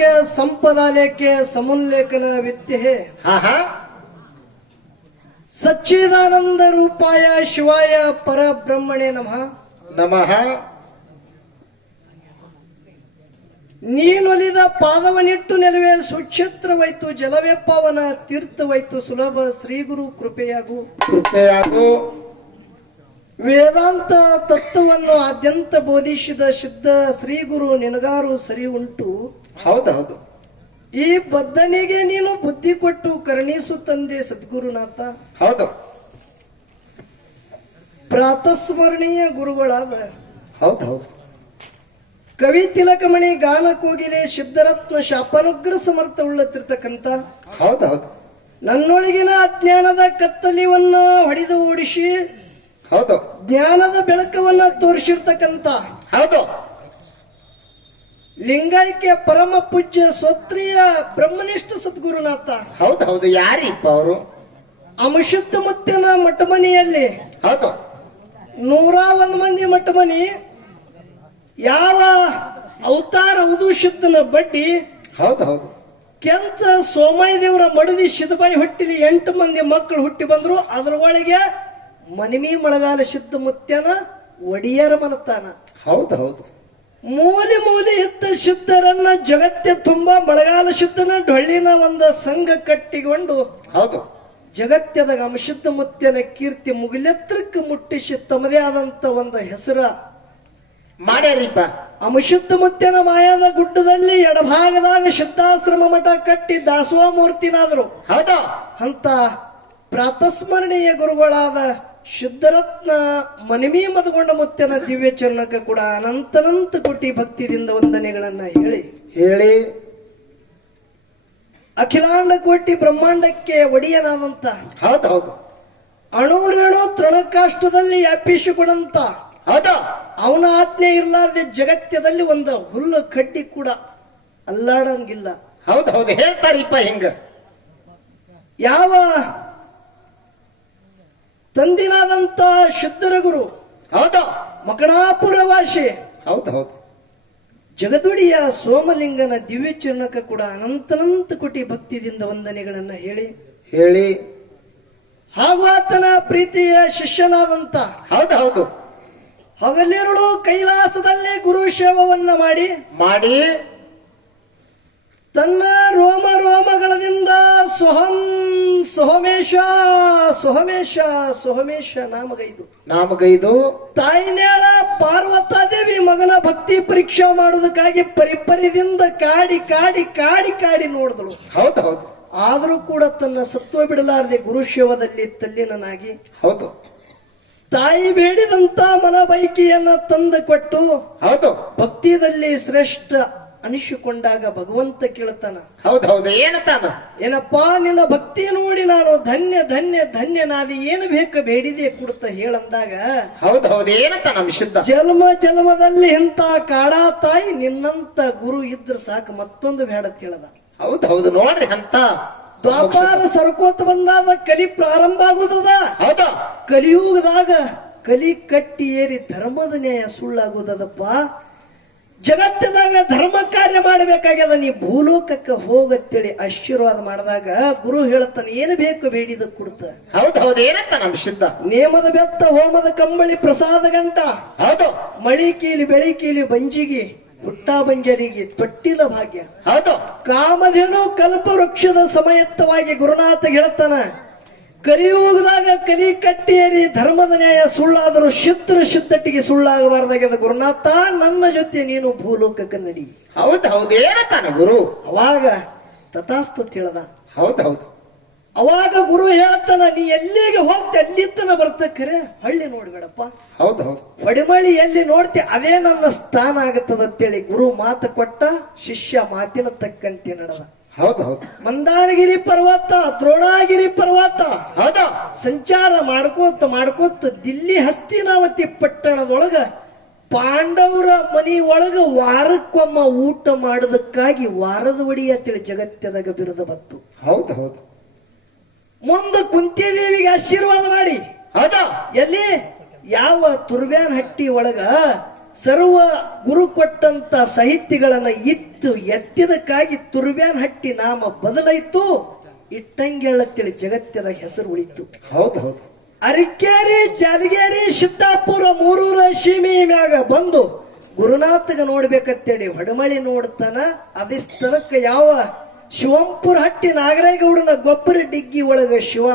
ವಾಕ್ಯ ಸಂಪದಾಲೇಖ್ಯ ಸಮುಲ್ಲೇಖನ ವಿದ್ಯೆ ಹಾ ಹಾ ಸಚ್ಚಿದಾನಂದ ರೂಪಾಯ ಶಿವಾಯ ಪರಬ್ರಹ್ಮಣೇ ನಮಃ. ನಮಃ. ನೀನೊಲಿದ ಪಾದವನಿಟ್ಟು ನೆಲವೇ ಸುಕ್ಷೇತ್ರವಾಯ್ತು, ಜಲವೇ ಪಾವನ ತೀರ್ಥವಾಯ್ತು, ಸುಲಭ ಶ್ರೀ ಗುರು ಕೃಪೆಯಾಗು. ಕೃಪೆಯಾಗು. ವೇದಾಂತ ತತ್ವವನ್ನು ಆದ್ಯಂತ ಬೋಧಿಸಿದ ಸಿದ್ಧ ಶ್ರೀ ಗುರು ನಿನಗಾರು ಸರಿ ಉಂಟು. ಹೌದೌದು. ಈ ಬದ್ಧನಿಗೆ ನೀನು ಬುದ್ಧಿ ಕೊಟ್ಟು ಕರುಣಿಸು ತಂದೆ ಸದ್ಗುರುನಾಥ. ಹೌದು. ಪ್ರಾತಸ್ಮರಣೀಯ ಗುರುಗಳಾದ ಹೌದೌದು. ಕವಿ ತಿಲಕಮಣಿ ಗಾನ ಕೋಗಿಲೆ ಸಿದ್ಧರತ್ನ ಶಾಪನುಗ್ರ ಸಮರ್ಥ ಉಳ್ಳತಿರ್ತಕ್ಕಂಥ ಹೌದೌದು. ನನ್ನೊಳಗಿನ ಅಜ್ಞಾನದ ಕತ್ತಲಿವನ್ನ ಹೊಡೆದು ಓಡಿಸಿ ಹೌದು. ಜ್ಞಾನದ ಬೆಳಕವನ್ನ ತೋರಿಸಿರ್ತಕ್ಕಂಥ ಹೌದು. ಲಿಂಗೈಕ್ಯ ಪರಮ ಪೂಜ್ಯ ಸ್ವತ್ರಿಯ ಬ್ರಹ್ಮನಿಷ್ಠ ಸದ್ಗುರುನಾಥ. ಹೌದೌದು. ಯಾರಿಪ್ಪ ಅವರು? ಅಮಶುದ್ಧ ಮುತ್ತಿನ ಮಠಮನಿಯಲ್ಲಿ ಹೌದು. 101 ಮಂದಿ ಮಠಮನಿ ಯಾವ ಅವತಾರ ಉದುಶುದ್ಧನ ಬಡ್ಡಿ ಹೌದೌದು. ಕೆಂಚ ಸೋಮಯ್ಯ ದೇವರ ಮಡದಿ ಸಿದ್ದಬಾಯಿ ಹುಟ್ಟಿಲಿ 8 ಮಂದಿ ಮಕ್ಕಳು ಹುಟ್ಟಿ ಬಂದ್ರು. ಅದರೊಳಗೆ ಮನಿಮಿ ಮಳಗಾಲ ಸಿದ್ಧ ಮುತ್ಯನ ಒಡಿಯರ ಮನತಾನ. ಹೌದೌದು. ಮೂಲಿ ಮೂಲಿ ಇದ್ದ ಸಿದ್ಧರನ್ನ ಜಗತ್ತೆ ತುಂಬಾ ಮಳೆಗಾಲ ಸಿದ್ಧನ ಡೊಳ್ಳಿನ ಒಂದು ಸಂಘ ಕಟ್ಟಿಕೊಂಡು ಹೌದು. ಜಗತ್ಯದಾಗ ಅಮಶುದ್ಧ ಮುತ್ಯನ ಕೀರ್ತಿ ಮುಗಿಲೆತ್ರಕ್ಕೆ ಮುಟ್ಟಿಸಿ ತಮ್ಮದೇ ಆದಂತ ಒಂದು ಹೆಸರ ಮಾಡ್ಯಾರಿಪ್ಪ. ಅಮಶುದ್ಧ ಮುತ್ಯನ ಮಾಯಾದ ಗುಡ್ಡದಲ್ಲಿ ಎಡಭಾಗದಾಗ ಸಿದ್ಧಾಶ್ರಮ ಮಠ ಕಟ್ಟಿ ದಾಸೋಹ ಮೂರ್ತಿನಾದ್ರು. ಹೌದು. ಅಂತ ಪ್ರಾತಸ್ಮರಣೀಯ ಗುರುಗಳಾದ ಶುದ್ಧರತ್ನ ಮನಿಮಿ ಮದಗೊಂಡ ಮುತ್ಯನ ದಿವ್ಯ ಚರಣಕ್ಕೆ ಕೂಡ ಅನಂತನಂತ ಕೋಟಿ ಭಕ್ತಿಯಿಂದ ವಂದನೆಗಳನ್ನ ಹೇಳಿ ಅಖಿಲಾಂಡ ಕೋಟಿ ಬ್ರಹ್ಮಾಂಡಕ್ಕೆ ಒಡೆಯನಾದಂತ ಹೌದೌದು. ಅಣುರೇಣು ತೃಣಕಾಷ್ಟದಲ್ಲಿ ವ್ಯಾಪಿಸಿಕೊಂಡಂತ ಹೌದು. ಅವನ ಆಜ್ಞೆ ಇರಲಾರದೆ ಜಗತ್ಯದಲ್ಲಿ ಒಂದು ಹುಲ್ಲು ಕಡ್ಡಿ ಕೂಡ ಅಲ್ಲಾಡಂಗಿಲ್ಲ. ಹೌದೌದು. ಹೇಳ್ತಾರಿಪ್ಪ ಹೆಂಗ? ಯಾವ ತಂದಿನಾದಂತ ಶುದ್ಧರ ಗುರು ಹೌದು. ಮಕಣಾಪುರ ವಾಸಿ ಹೌದೌದು. ಜಗದುಡಿಯ ಸೋಮಲಿಂಗನ ದಿವ್ಯ ಚರಣಕ್ಕೆ ಕೂಡ ಅನಂತನಂತ ಕೋಟಿ ಭಕ್ತಿಯಿಂದ ವಂದನೆಗಳನ್ನ ಹೇಳಿ ಹಾಗೂ ಆತನ ಪ್ರೀತಿಯ ಶಿಷ್ಯನಾದಂತ ಹೌದೌದು. ಹಗಲಿರುಳು ಕೈಲಾಸದಲ್ಲಿ ಗುರು ಸೇವವನ್ನ ಮಾಡಿ ತನ್ನ ರೋಮ ರೋಮಗಳದಿಂದ ಸೋಹಮೇಶ ನಾಮಗೈದು ತಾಯಿನೇಳ ಪಾರ್ವತಾದೇವಿ ಮಗನ ಭಕ್ತಿ ಪರೀಕ್ಷಾ ಮಾಡುವುದಕ್ಕಾಗಿ ಪರಿಪರಿದಿಂದ ಕಾಡಿ ನೋಡಿದಳು. ಹೌದೌದು. ಆದರೂ ಕೂಡ ತನ್ನ ಸತ್ವ ಬಿಡಲಾರದೆ ಗುರುಶೇವದಲ್ಲಿ ತಲ್ಲೀನನಾಗಿ ಹೌದು. ತಾಯಿ ಬೇಡಿದಂತ ಮನ ಬೈಕಿಯನ್ನ ತಂದು ಕೊಟ್ಟು ಹೌದು. ಭಕ್ತಿಯಲ್ಲಿ ಶ್ರೇಷ್ಠ ಅನಿಸಿಕೊಂಡಾಗ ಭಗವಂತ ಕೇಳ್ತಾನ. ಹೌದೌದು. ಏನತಾನ? ಏನಪ್ಪಾ ನಿನ್ನ ಭಕ್ತಿ ನೋಡಿ ನಾನು ಧನ್ಯನಾದಿ ಏನು ಬೇಕು ಬೇಡಿದೆ ಕೊಡ್ತ ಹೇಳಂದಾಗ ಹೌದೌದು. ಏನತಾನ? ಸಿದ್ಧ ಜನ್ಮದಲ್ಲಿ ಇಂತ ಕಾಡಾ ತಾಯಿ ನಿನ್ನಂತ ಗುರು ಇದ್ರ ಸಾಕು, ಮತ್ತೊಂದು ಬೇಡ ತಿಳದ. ಹೌದೌದು. ನೋಡ್ರಿ ಅಂತ ದ್ವಾಪಾರ ಸರ್ಕೋತ ಬಂದಾದ ಕಲಿ ಪ್ರಾರಂಭ ಆಗುದದ. ಹೌದು. ಕಲಿಯುಗದಾಗ ಕಲಿ ಕಟ್ಟಿ ಏರಿ ಧರ್ಮದ ನ್ಯಾಯ ಸುಳ್ಳಾಗುದದಪ್ಪ. ಜಗತ್ತದಾಗ ಧರ್ಮ ಕಾರ್ಯ ಮಾಡಬೇಕಾಗ್ಯದ, ನೀ ಭೂಲೋಕಕ್ಕೆ ಹೋಗತ್ತೇಳಿ ಆಶೀರ್ವಾದ ಮಾಡಿದಾಗ ಗುರು ಹೇಳ್ತಾನೆ ಏನು ಬೇಕು ಬೇಡಿದ ಕೊಡ್ತ. ಹೌದೌದು. ಏನಂತ ನಮ್ ಸಿದ್ಧ? ನೇಮದ ಬೆತ್ತ ಹೋಮದ ಕಂಬಳಿ ಪ್ರಸಾದ ಗಂಟ. ಹೌದು. ಮಳಿ ಕೀಲಿ ಬೆಳಿ ಕೀಲಿ ಬಂಜಿಗೆ ಹುಟ್ಟ ಬಂಜರಿಗೆ ತೊಟ್ಟಿಲ ಭಾಗ್ಯ. ಹೌದು. ಕಾಮಧೇನು ಕಲ್ಪ ವೃಕ್ಷದ ಸಮಯತ್ತವಾಗಿ ಗುರುನಾಥ ಹೇಳ್ತಾನ ಕಲಿಯುಗದಾಗ ಕಲಿ ಕಟ್ಟಿಯೇರಿ ಧರ್ಮದ ನ್ಯಾಯ ಸುಳ್ಳಾದರೂ ಸಿದ್ಧಟ್ಟಿಗೆ ಸುಳ್ಳಾಗಬಾರ್ದಾಗ್ಯದ. ಗುರುನಾಥ ನನ್ನ ಜೊತೆ ನೀನು ಭೂಲೋಕಕ್ಕೆ ನಡಿ. ಹೌದೌದು. ಏನತಾನ ಗುರು? ಅವಾಗ ತಥಾಸ್ತು ತಿಳದ. ಹೌದೌದು. ಅವಾಗ ಗುರು ಹೇಳ್ತಾನ ನೀ ಎಲ್ಲಿಗೆ ಹೋಗ್ತಿ ಅಲ್ಲಿತ್ತನ ಬರ್ತಕ್ಕರೆ ಹಳ್ಳಿ ನೋಡ್ಬೇಡಪ್ಪ. ಹೌದೌದು. ಹೊಡಿಮಳಿ ಎಲ್ಲಿ ನೋಡ್ತಿ ಅದೇ ನನ್ನ ಸ್ಥಾನ ಆಗತ್ತದಂತೇಳಿ ಗುರು ಮಾತು ಕೊಟ್ಟ, ಶಿಷ್ಯ ಮಾತಿನ ತಕ್ಕಂತೆ ನಡೆದ. ಹೌದೌದು. ಮಂದಾರಗಿರಿ ಪರ್ವತ, ದ್ರೋಣಾಗಿರಿ ಪರ್ವತ ಹೌದು. ಸಂಚಾರ ಮಾಡ್ಕೋತ ದಿಲ್ಲಿ ಹಸ್ತಿನಾವತಿ ಪಟ್ಟಣದೊಳಗ ಪಾಂಡವರ ಮನಿ ಒಳಗ ವಾರಕ್ಕೊಮ್ಮ ಊಟ ಮಾಡೋದಕ್ಕಾಗಿ ವಾರದ ಒಡಿ ಅಂತೇಳಿ ಜಗತ್ತದಾಗ ಬಿರುದ ಬತ್ತು. ಹೌದೌದು. ಮುಂದೆ ಕುಂತಿದೇವಿಗೆ ಆಶೀರ್ವಾದ ಮಾಡಿ ಹೌದು. ಎಲ್ಲಿ ಯಾವ ತುರ್ಬ್ಯಾನ್ ಹಟ್ಟಿ ಒಳಗ ಸರ್ವ ಗುರು ಕೊಟ್ಟಂತ ಸಾಹಿತ್ಯಗಳನ್ನ ಎತ್ತಿದಕ್ಕಾಗಿ ತುರ್ಬ್ಯಾನ್ ಹಟ್ಟಿ ನಾಮ ಬದಲಾಯ್ತು, ಇಟ್ಟಂಗೆಳ್ಳತ್ತೇಳಿ ಜಗತ್ತದ ಹೆಸರು ಉಳಿತು. ಹೌದು ಹೌದು ಅರಿಕೇರಿ, ಜಾಲಗೇರಿ, ಸಿದ್ದಾಪುರ ಮೂರೂರ ಸೀಮೆ ಮ್ಯಾಗ ಬಂದು ಗುರುನಾಥಗ ನೋಡ್ಬೇಕಂತೇಳಿ ಹೊಡಮಳಿ ನೋಡ್ತಾನ. ಅದಿಸ್ತನಕ್ಕ ಯಾವ ಶಿವಂಪುರ ಹಟ್ಟಿ ನಾಗರಾಯಗೌಡನ ಗೊಬ್ಬರ ಡಿಗ್ಗಿ ಒಳಗ ಶಿವ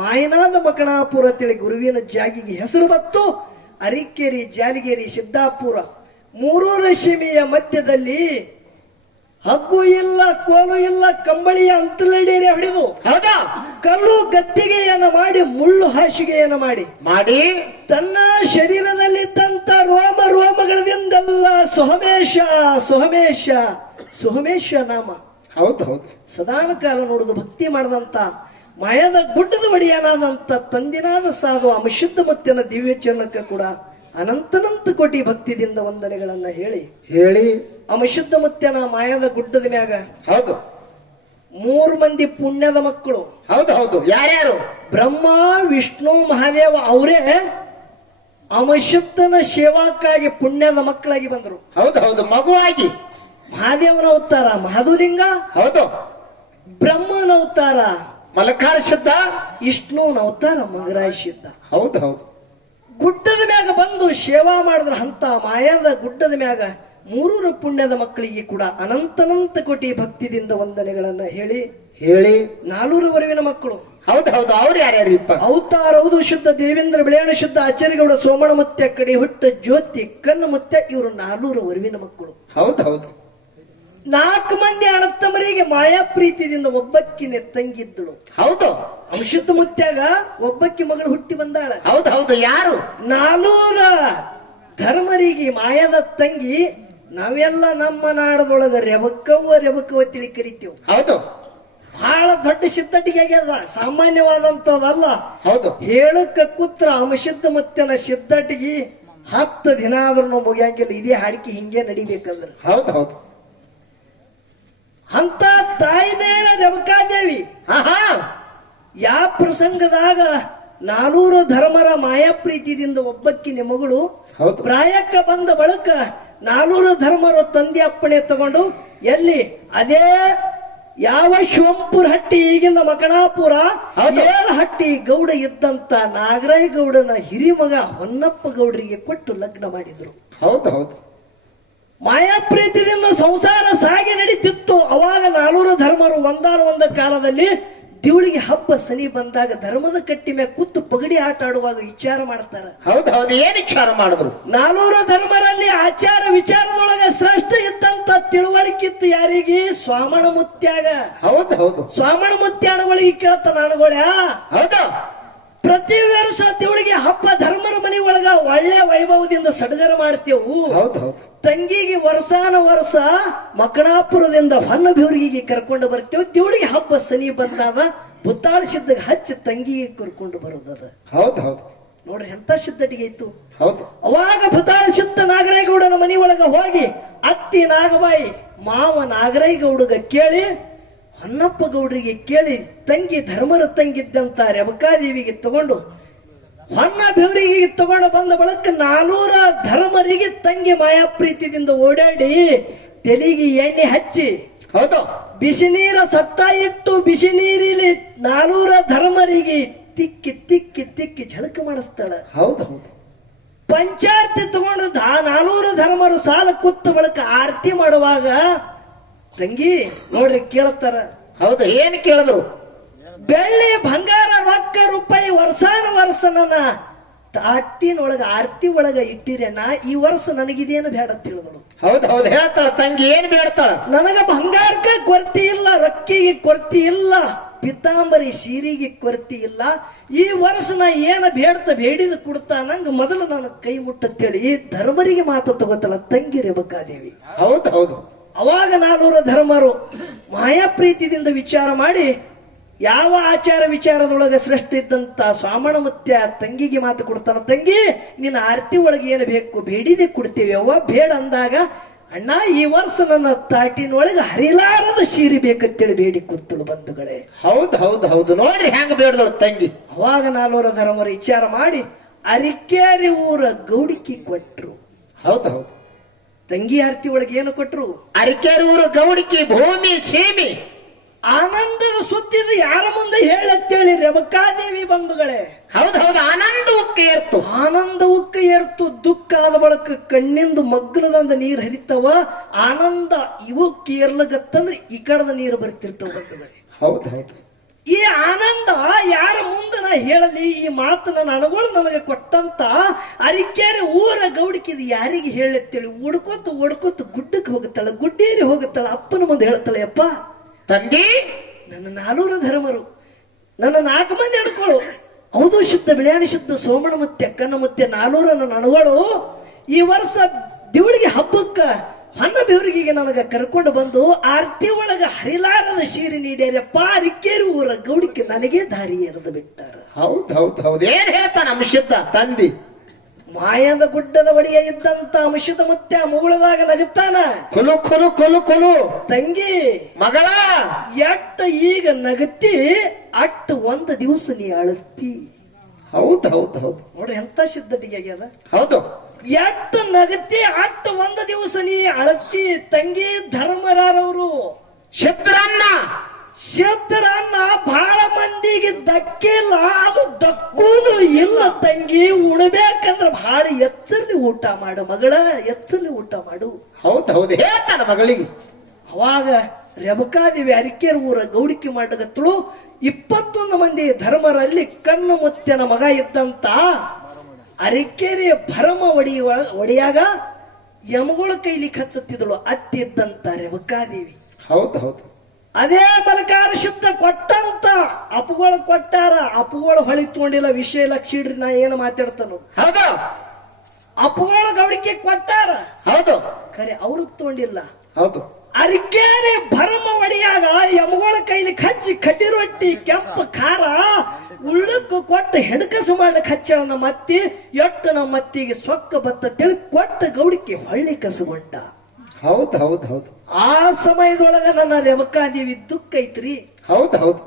ಮಾಯನಾದ ಮಕಣಾಪುರ ಅಂತೇಳಿ ಗುರುವಿನ ಜಾಗಿಗೆ ಹೆಸರು ಬತ್ತು. ಅರಿಕೇರಿ, ಜಾಲಗೇರಿ, ಸಿದ್ದಾಪುರ ಮೂರೂರ ಸೀಮೆಯ ಮಧ್ಯದಲ್ಲಿ ಹಗ್ಗು ಇಲ್ಲ, ಕೋಲು ಇಲ್ಲ, ಕಂಬಳಿಯ ಅಂತಲಡಿಯರೆ ಹೊಡೆದು ಹೌದಾ ಕಲ್ಲು ಗದ್ದಿಗೆಯನ್ನು ಮಾಡಿ, ಮುಳ್ಳು ಹಾಸಿಗೆಯನ್ನು ಮಾಡಿ ತನ್ನ ಶರೀರದಲ್ಲಿದ್ದಂತ ರೋಮಗಳಿಂದೆಲ್ಲ ಸುಹಮೇಶ ನಾಮ ಹೌದು ಹೌದು ಸದಾನ ಕಾಲ ನೋಡುದು ಭಕ್ತಿ ಮಾಡದಂತ ಮಾಯದ ಗುಡ್ಡದ ಒಡೆಯನಾದಂತ ತಂದಿನಾದ ಸಾಧು ಅಮಶುದ್ಧ ಮುತ್ತಿನ ದಿವ್ಯ ಚರಣಕ್ಕೆ ಕೂಡ ಅನಂತನಂತ ಕೋಟಿ ಭಕ್ತಿದಿಂದ ವಂದನೆಗಳನ್ನ ಹೇಳಿ ಅಮಶುದ್ಧ ಮುತ್ಯನ ಮಾಯದ ಗುಡ್ಡದ ಮ್ಯಾಗ ಹೌದು 3 ಮಂದಿ ಪುಣ್ಯದ ಮಕ್ಕಳು. ಹೌದು ಹೌದು ಯಾರ್ಯಾರು? ಬ್ರಹ್ಮ, ವಿಷ್ಣು, ಮಹಾದೇವ ಅವರೇ ಅಮಶುದ್ಧನ ಸೇವಾಕ್ಕಾಗಿ ಪುಣ್ಯದ ಮಕ್ಕಳಾಗಿ ಬಂದರು. ಹೌದು ಹೌದು ಮಗುವಾಗಿ. ಮಹಾದೇವನ ಅವತಾರ ಮಹಾದುಲಿಂಗ, ಹೌದು. ಬ್ರಹ್ಮನ ಅವತಾರ ಮಲಕಾರ ಸಿದ್ಧ, ವಿಷ್ಣುವನ ಅವತಾರ ಮಗರಾಯ ಸಿದ್ಧ. ಹೌದು ಹೌದು ಗುಡ್ಡದ ಮ್ಯಾಗ ಬಂದು ಸೇವಾ ಮಾಡಿದ್ರ ಅಂತ ಮಾಯದ ಗುಡ್ಡದ ಮ್ಯಾಗ 3 ಪುಣ್ಯದ ಮಕ್ಕಳಿಗೆ ಕೂಡ ಅನಂತನಂತ ಕೋಟಿ ಭಕ್ತಿದಿಂದ ವಂದನೆಗಳನ್ನ ಹೇಳಿ 4 ವರೆವಿನ ಮಕ್ಕಳು. ಹೌದು ಹೌದು ಅವ್ರು ಯಾರ್ಯಾರು? ಅವತಾರ ಹೌದು ಶುದ್ಧ ದೇವೇಂದ್ರ ಬಿಳಿಯಾಣ ಶುದ್ಧ ಆಚಾರ್ಯಗೌಡ ಸೋಮಣ ಮುತ್ಯ ಕಡೆ ಹುಟ್ಟ ಜ್ಯೋತಿ ಕಣ್ಣು ಮುತ್ಯ ಇವರು 4 ವರೆವಿನ ಮಕ್ಕಳು. ಹೌದು ಹೌದು 4 ಮಂದಿ ಅಣ್ಣತಮ್ಮರಿಗೆ ಮಾಯಾ ಪ್ರೀತಿಯಿಂದ ಒಬ್ಬಕ್ಕಿನ ತಂಗಿದ್ದಳು. ಹೌದು ಅಮಶುದ್ಧ ಮುತ್ಯಾಗ ಒಬ್ಬಕ್ಕಿ ಮಗಳು ಹುಟ್ಟಿ ಬಂದಾಳ. ಹೌದು ಹೌದು ಯಾರು? 4 ಧರ್ಮರಿಗೆ ಮಾಯದ ತಂಗಿ. ನಾವೆಲ್ಲ ನಮ್ಮ ನಾಡದೊಳಗ ರೆಬಕ್ಕವ್ವ ತಿಳಿ ಕರಿತೀವಿ. ಹೌದು ಬಹಳ ದೊಡ್ಡ ಸಿದ್ಧಟಿಗೆ ಆಗ್ಯದ, ಸಾಮಾನ್ಯವಾದಂತದಲ್ಲ. ಹೌದು ಹೇಳಕ್ಕ ಕೂತ್ರ ಅಮಶುದ್ಧ ಮುತ್ಯನ ಸಿದ್ಧಟಿಗೆ 10 ದಿನ ಆದ್ರೂ ಮುಗಿಯಂಗಿಲ್ಲ. ಇದೇ ಹಾಡಿಕೆ ಹಿಂಗೆ ನಡಿಬೇಕಂದ್ರ. ಹೌದು ಹೌದು ಅಂತ ತಾಯಿನೇ ರೇವಕಾದೇವಿ ಯಾ ಪ್ರಸಂಗದಾಗ 400 ಧರ್ಮರ ಮಾಯಾ ಪ್ರೀತಿಯಿಂದ ಒಬ್ಬಕ್ಕಿನ ಮಗಳು ಪ್ರಾಯಕ್ಕ ಬಂದ ಬಳಿಕ 400 ಧರ್ಮರ ತಂದೆ ಅಪ್ಪಣೆ ತಗೊಂಡು ಎಲ್ಲಿ ಅದೇ ಯಾವ ಶಿವಂಪುರ ಹಟ್ಟಿ ಈಗಿನ ಮಕಣಾಪುರ ಹಟ್ಟಿ ಗೌಡ ಇದ್ದಂತ ನಾಗರಾಯ ಗೌಡನ ಹಿರಿಮಗ ಹೊನ್ನಪ್ಪ ಗೌಡರಿಗೆ ಕೊಟ್ಟು ಲಗ್ನ ಮಾಡಿದ್ರು. ಹೌದು ಹೌದು ಮಾಯಾ ಪ್ರೀತಿಯಿಂದ ಸಂಸಾರ ಸಾಗಿ ನಡೀತಿತ್ತು. ಅವಾಗ 400 ಧರ್ಮರು ಒಂದಾನ ಕಾಲದಲ್ಲಿ ದಿವಳಿಗೆ ಹಬ್ಬ ಸನಿ ಬಂದಾಗ ಧರ್ಮದ ಕಟ್ಟಿ ಮ್ಯಾಗ ಕೂತು ಪಗಡಿ ಆಟ ಆಡುವಾಗ ವಿಚಾರ ಮಾಡ್ತಾರ. ಹೌದು ಹೌದು ಏನ್ ವಿಚಾರ ಮಾಡಿದ್ರು? 400 ಧರ್ಮರಲ್ಲಿ ಆಚಾರ ವಿಚಾರದೊಳಗ ಶ್ರೇಷ್ಠ ಇದ್ದಂತ ತಿಳುವಳಿಕಿತ್ತು ಯಾರಿಗೆ? ಸ್ವಾಮಣ ಮುತ್ಯಾಗ. ಹೌದು ಹೌದು ಸ್ವಾಮಣ ಮುತ್ಯಾಣ ಒಳಗೆ ಕೇಳ್ತಾನ ಅಣಗೋಳ್ಯ. ಹೌದು ಪ್ರತಿ ವರ್ಷ ದಿವಳಿಗೆ ಹಬ್ಬ ಧರ್ಮರ ಮನೆ ಒಳಗ ಒಳ್ಳೆ ವೈಭವದಿಂದ ಸಡಗರ ಮಾಡ್ತೇವು. ಹೌದು ಹೌದು ತಂಗಿಗೆ ವರ್ಷ ಮಕಣಾಪುರದಿಂದ ಹೊನ್ನಬೇವರಿಗೆ ಕರ್ಕೊಂಡು ಬರ್ತೇವೆ. ದಿವಳಿಗೆ ಹಬ್ಬ ಸನಿ ಬಂದಾಗ ಬುತ್ತಾಳಿಸಿದ್ದಾಗ ಹಚ್ಚಿ ತಂಗಿಗೆ ಕರ್ಕೊಂಡು ಬರೋದದ. ಹೌದು ಹೌದು ನೋಡ್ರಿ ಎಂತ ಸಿದ್ಧಟಿಗೆ ಇತ್ತು. ಹೌದು ಅವಾಗ ಭುತಾಳಿಸಿದ್ದ ನಾಗರಾಯಗೌಡನ ಮನಿ ಒಳಗ ಹೋಗಿ ಅತ್ತಿ ನಾಗಬಾಯಿ ಮಾವ ನಾಗರಾಯಗೌಡಗ ಕೇಳಿ ಹೊನ್ನಪ್ಪ ಗೌಡರಿಗೆ ಕೇಳಿ ತಂಗಿ ಧರ್ಮರ ತಂಗಿದ್ದಂತ ರೇವಕಾದೇವಿಗೆ ತಗೊಂಡು ಹೊನ್ನ ಬೆವರಿಗೆ ತಗೊಂಡು ಬಂದ ಬಳಕ 400 ಧರ್ಮರಿಗೆ ತಂಗಿ ಮಾಯಾ ಪ್ರೀತಿಯಿಂದ ಓಡಾಡಿ ತೆಲಿಗೆ ಎಣ್ಣೆ ಹಚ್ಚಿ ಹೌದು ಬಿಸಿ ನೀರ ಸತ್ತ ಇಟ್ಟು ಬಿಸಿ ನೀರಿಲಿ 400 ಧರ್ಮರಿಗೆ ತಿಕ್ಕಿ ತಿಕ್ಕಿ ತಿಕ್ಕಿ ಝಳಕ ಮಾಡಿಸ್ತಾಳ. ಹೌದು ಹೌದು ಪಂಚಾರ್ತಿ ತಗೊಂಡು 400 ಧರ್ಮರು ಸಾಲ ಕೂತ ಬಳಕ ಆರತಿ ಮಾಡುವಾಗ ತಂಗಿ ನೋಡ್ರಿ ಕೇಳ್ತಾರ. ಹೌದು ಏನ್ ಕೇಳಿದ್ರು? ಬೆಳ್ಳಿ ಬಂಗಾರ ರೊಕ್ಕ ರೂಪಾಯಿ ವರ್ಷ ನನ್ನ ತಾಟಿನೊಳಗ ಆರತಿ ಒಳಗ ಇಟ್ಟಿರೇನ, ಈ ವರ್ಷ ನನಗಿದೇನು ಬೇಡ ಅಂತ ಹೇಳಿದಳು. ಹೌದು ಹೌದು ಹೇಳ್ತಾಳ ತಂಗಿ ಏನ್ ಬೇಡ್ತಾಳ? ನನಗ ಬಂಗಾರಕ್ಕ ಕೊರತೆ ಇಲ್ಲ, ರೊಕ್ಕಿಗೆ ಕೊರತೆ ಇಲ್ಲ, ಪಿತಾಂಬರಿ ಸೀರೆಗೆ ಕೊರತೆ ಇಲ್ಲ. ಈ ವರ್ಷ ನಾ ಏನ ಬೇಡಿದ ಕೊಡ್ತಾ ನಂಗ ಮೊದಲು ನಾನು ಕೈ ಮುಟ್ಟತ್ತೇಳಿ ಧರ್ಮರಿಗೆ ಮಾತು ತಗೋತಾಳ ತಂಗಿ ರೇವಕಾದೇವಿ. ಹೌದು ಹೌದು ಅವಾಗ 400 ಧರ್ಮರು ಮಾಯಾ ಪ್ರೀತಿಯಿಂದ ವಿಚಾರ ಮಾಡಿ ಯಾವ ಆಚಾರ ವಿಚಾರದೊಳಗ ಶ್ರೇಷ್ಠ ಇದ್ದಂತ ಸ್ವಾಮಣ ಮುತ್ಯ ತಂಗಿಗೆ ಮಾತು ಕೊಡ್ತಾನ. ತಂಗಿ ನಿನ್ನ ಆರತಿ ಒಳಗೆ ಏನು ಬೇಕು ಬೇಡಿದೆ ಕೊಡ್ತೇವೆ ಅವ್ವ. ಬೇಡ ಅಂದಾಗ ಅಣ್ಣ ಈ ವರ್ಷ ನನ್ನ ತಾಟಿನೊಳಗೆ ಹರಿಲಾರದ ಸೀರೆ ಬೇಕಂತೇಳಿ ಬೇಡಿ ಕೂತಳು ಬಂಧುಗಳೇ. ಹೌದು ಹೌದು ಹೌದು ನೋಡ್ರಿ ಹೆಂಗ ಬೇಡದಳು ತಂಗಿ. ಅವಾಗ 400 ಧರ್ಮರು ವಿಚಾರ ಮಾಡಿ ಅರಿಕೇರಿ ಊರ ಗೌಡಿಕೆ ಕೊಟ್ರು. ಹೌದು ಹೌದು. ತಂಗಿ ಆರತಿ ಒಳಗೆ ಏನು ಕೊಟ್ರು? ಅರಿಕೆರೂರು ಗೌಡಿಕಿ ಭೂಮಿ ಸೀಮಿ. ಆನಂದದ ಸುದ್ದಿದ ಯಾರ ಮುಂದೆ ಹೇಳತ್ತೇಳಿ ರೇವಕಾದೇವಿ ಬಂಧುಗಳೇ. ಹೌದು ಹೌದು, ಆನಂದ ಉಕ್ಕೆ ಏರ್ತು. ಆನಂದ ಉಕ್ಕ ಏರ್ತು, ದುಃಖ ಆದ ಬಳಕ ಕಣ್ಣಿಂದ ಮಗ್ನದಂದ ನೀರು ಹರಿತವ. ಆನಂದ ಇವಕ್ಕೆ ಏರ್ಲಗತ್ತಂದ್ರೆ ಈ ಕಡದ ನೀರು ಬರ್ತಿರ್ತವ ಬಂಧುಗಳೇ. ಹೌದು ಹೌದು. ಈ ಆನಂದ ಯಾರ ಮುಂದೆ ನಾ ಹೇಳಲಿ? ಈ ಮಾತನ್ನ ನನಗಳು ನನಗೆ ಕೊಟ್ಟಂತ ಅರಿಕೆರೆ ಊರ ಗೌಡಿಕಿದ್ ಯಾರಿಗೆ ಹೇಳತ್ತೇಳಿ ಓಡ್ಕೋತ ಓಡ್ಕೋತ ಗುಡ್ಡಕ್ಕೆ ಹೋಗುತ್ತಾಳ, ಗುಡ್ಡೇರಿ ಹೋಗುತ್ತಾಳ. ಅಪ್ಪನ ಮುಂದೆ ಹೇಳ್ತಾಳೆ, ಅಪ್ಪ ತಂಗಿ, ನನ್ನ 400 ಧರ್ಮರು, ನನ್ನ 4 ಮಂದಿ ಅಡ್ಕೊಳ್ಳು. ಹೌದು, ಶುದ್ಧ ಬಿಳಿಯಾಣಿ ಶುದ್ಧ ಸೋಮಣ ಮತ್ತೆ ಅಕ್ಕನ ಮತ್ತೆ 400 ನನ್ನ ಅಣಗಳು ಈ ವರ್ಷ ದಿವಳಿಗೆ ಹಬ್ಬಕ್ಕ ಹೊನ್ನ ಬೆವರಿಗೆ ನನಗ ಕರ್ಕೊಂಡು ಬಂದು ಆರತಿ ಒಳಗ ಹರಿಲಾರದ ಶೀರಿ ನೀಡ್ಯಾರಪ್ಪ. ಅರಿಕೇರಿ ಊರ ಗೌಡಿಕೆ ನನಗೆ ದಾರಿ ಎರೆದು ಬಿಟ್ಟಾರ. ಹೌದು ಹೌದು ಹೌದು. ಏನ್ ಹೇಳ್ತಾನ ಅಂಶಿದ್ದ ತಂದಿ? ಮಾಯದ ಗುಡ್ಡದ ಒಡೆಯ ಇದ್ದಂತ ಅಂಶದ ಮುತ್ಯ ಮುಗುಳದಾಗ ನಗುತ್ತಾನ. ಕೊಲು ಕೊಲು ಕೊಲು ಕೊಲು ತಂಗಿ ಮಗಳ, ಎಟ್ಟ ಈಗ ನಗತಿ ಅಟ್ಟ ಒಂದ್ ದಿವಸ ನೀ ಅಳತಿ. ಹೌದು ಹೌದು ಹೌದು. ನೋಡ್ರಿ ಎಂತ ಸಿದ್ಧಟಿಗೆ ಆಗ್ಯದ. ಹೌದು. ಎಟ್ಟ ನಗತಿ ಅಟ್ಟ ಒಂದ್ ದಿವಸ ನೀ ಅಳತಿ. ತಂಗಿ ಧರ್ಮರಾರವರು ಶುದ್ರನ್ನ ಶಬ್ದರನ್ನ ಬಹಳ ಮಂದಿಗೆ ದಕ್ಕಿಲ್ಲ, ಅದು ದಕ್ಕುವುದು ಇಲ್ಲ. ತಂಗಿ ಉಣಬೇಕಂದ್ರ ಬಹಳ ಎಚ್ಚರ್ಲಿ ಊಟ ಮಾಡು ಮಗಳ, ಎಚ್ಚರ್ಲಿ ಊಟ ಮಾಡು. ಹೌದು ಹೌದು ಹೇಳ್ತಾನ ಮಗಳಿಗೆ. ಅವಾಗ ರೇವಕಾದೇವಿ ಅರಿಕೆರ ಊರ ಗೌಡಿಕೆ ಮಾಡಗತ್ತಳು. 21 ಮಂದಿ ಧರ್ಮರಲ್ಲಿ ಕಣ್ಣು ಮುತ್ಯನ ಮಗ ಇದ್ದಂತ ಅರಿಕೆರೆ ಭರಮ ಒಡೆಯಾಗ ಯಮಗಳ ಕೈಲಿ ಹಚ್ಚುತ್ತಿದ್ದಳು ಅತ್ತಿದ್ದಂತ ರೇವಕಾದೇವಿ. ಹೌದು ಹೌದು. ಅದೇ ಬಲಕಾರ ಶುದ್ಧ ಕೊಟ್ಟಂತ ಅಪ್ಪುಗಳು ಕೊಟ್ಟಾರ. ಅಪ್ಪುಗಳು ಹೊಳಿತ್ಕೊಂಡಿಲ್ಲ, ವಿಷಯ ಲಕ್ಷ ಇಡ್ರಿ ನಾ ಏನು ಮಾತಾಡ್ತಾನೋ. ಹೌದು. ಅಪ್ಪುಗಳು ಗೌಡಿಕೆ ಕೊಟ್ಟಾರ, ಹೌದು. ಖರೆ ಅವ್ರಿಗೆ ತಗೊಂಡಿಲ್ಲ. ಹೌದು. ಅರಿಕೆರೆ ಭರಮ ಒಡೆಯಾಗ ಯಮಗಳ ಕೈಲಿ ಹಚ್ಚಿ ಕಡ್ಡಿ ರೊಟ್ಟಿ ಕೆಂಪು ಖಾರ ಉಳ್ಳಕ್ಕೂ ಕೊಟ್ಟು ಹೆಣಕಸು ಮಾಡ್ಲಿಕ್ಕೆ ಹಚ್ಚಳ. ನಮ್ಮ ಅತ್ತಿ ಎಟ್ಟು ನಮ್ಮ ಅತ್ತಿಗೆ ಸೊಕ್ಕ ಬತ್ತ ತಿಳಿ ಕೊಟ್ಟ ಗೌಡಿಕೆ ಹೊಳ್ಳಿ ಕಸುಗೊಂಡ. ಹೌದು ಹೌದು ಹೌದು. ಆ ಸಮಯದೊಳಗ ನನ್ನ ರೇವಕಾದೇವಿ ದುಃಖ ಐತ್ರಿ. ಹೌದು ಹೌದು.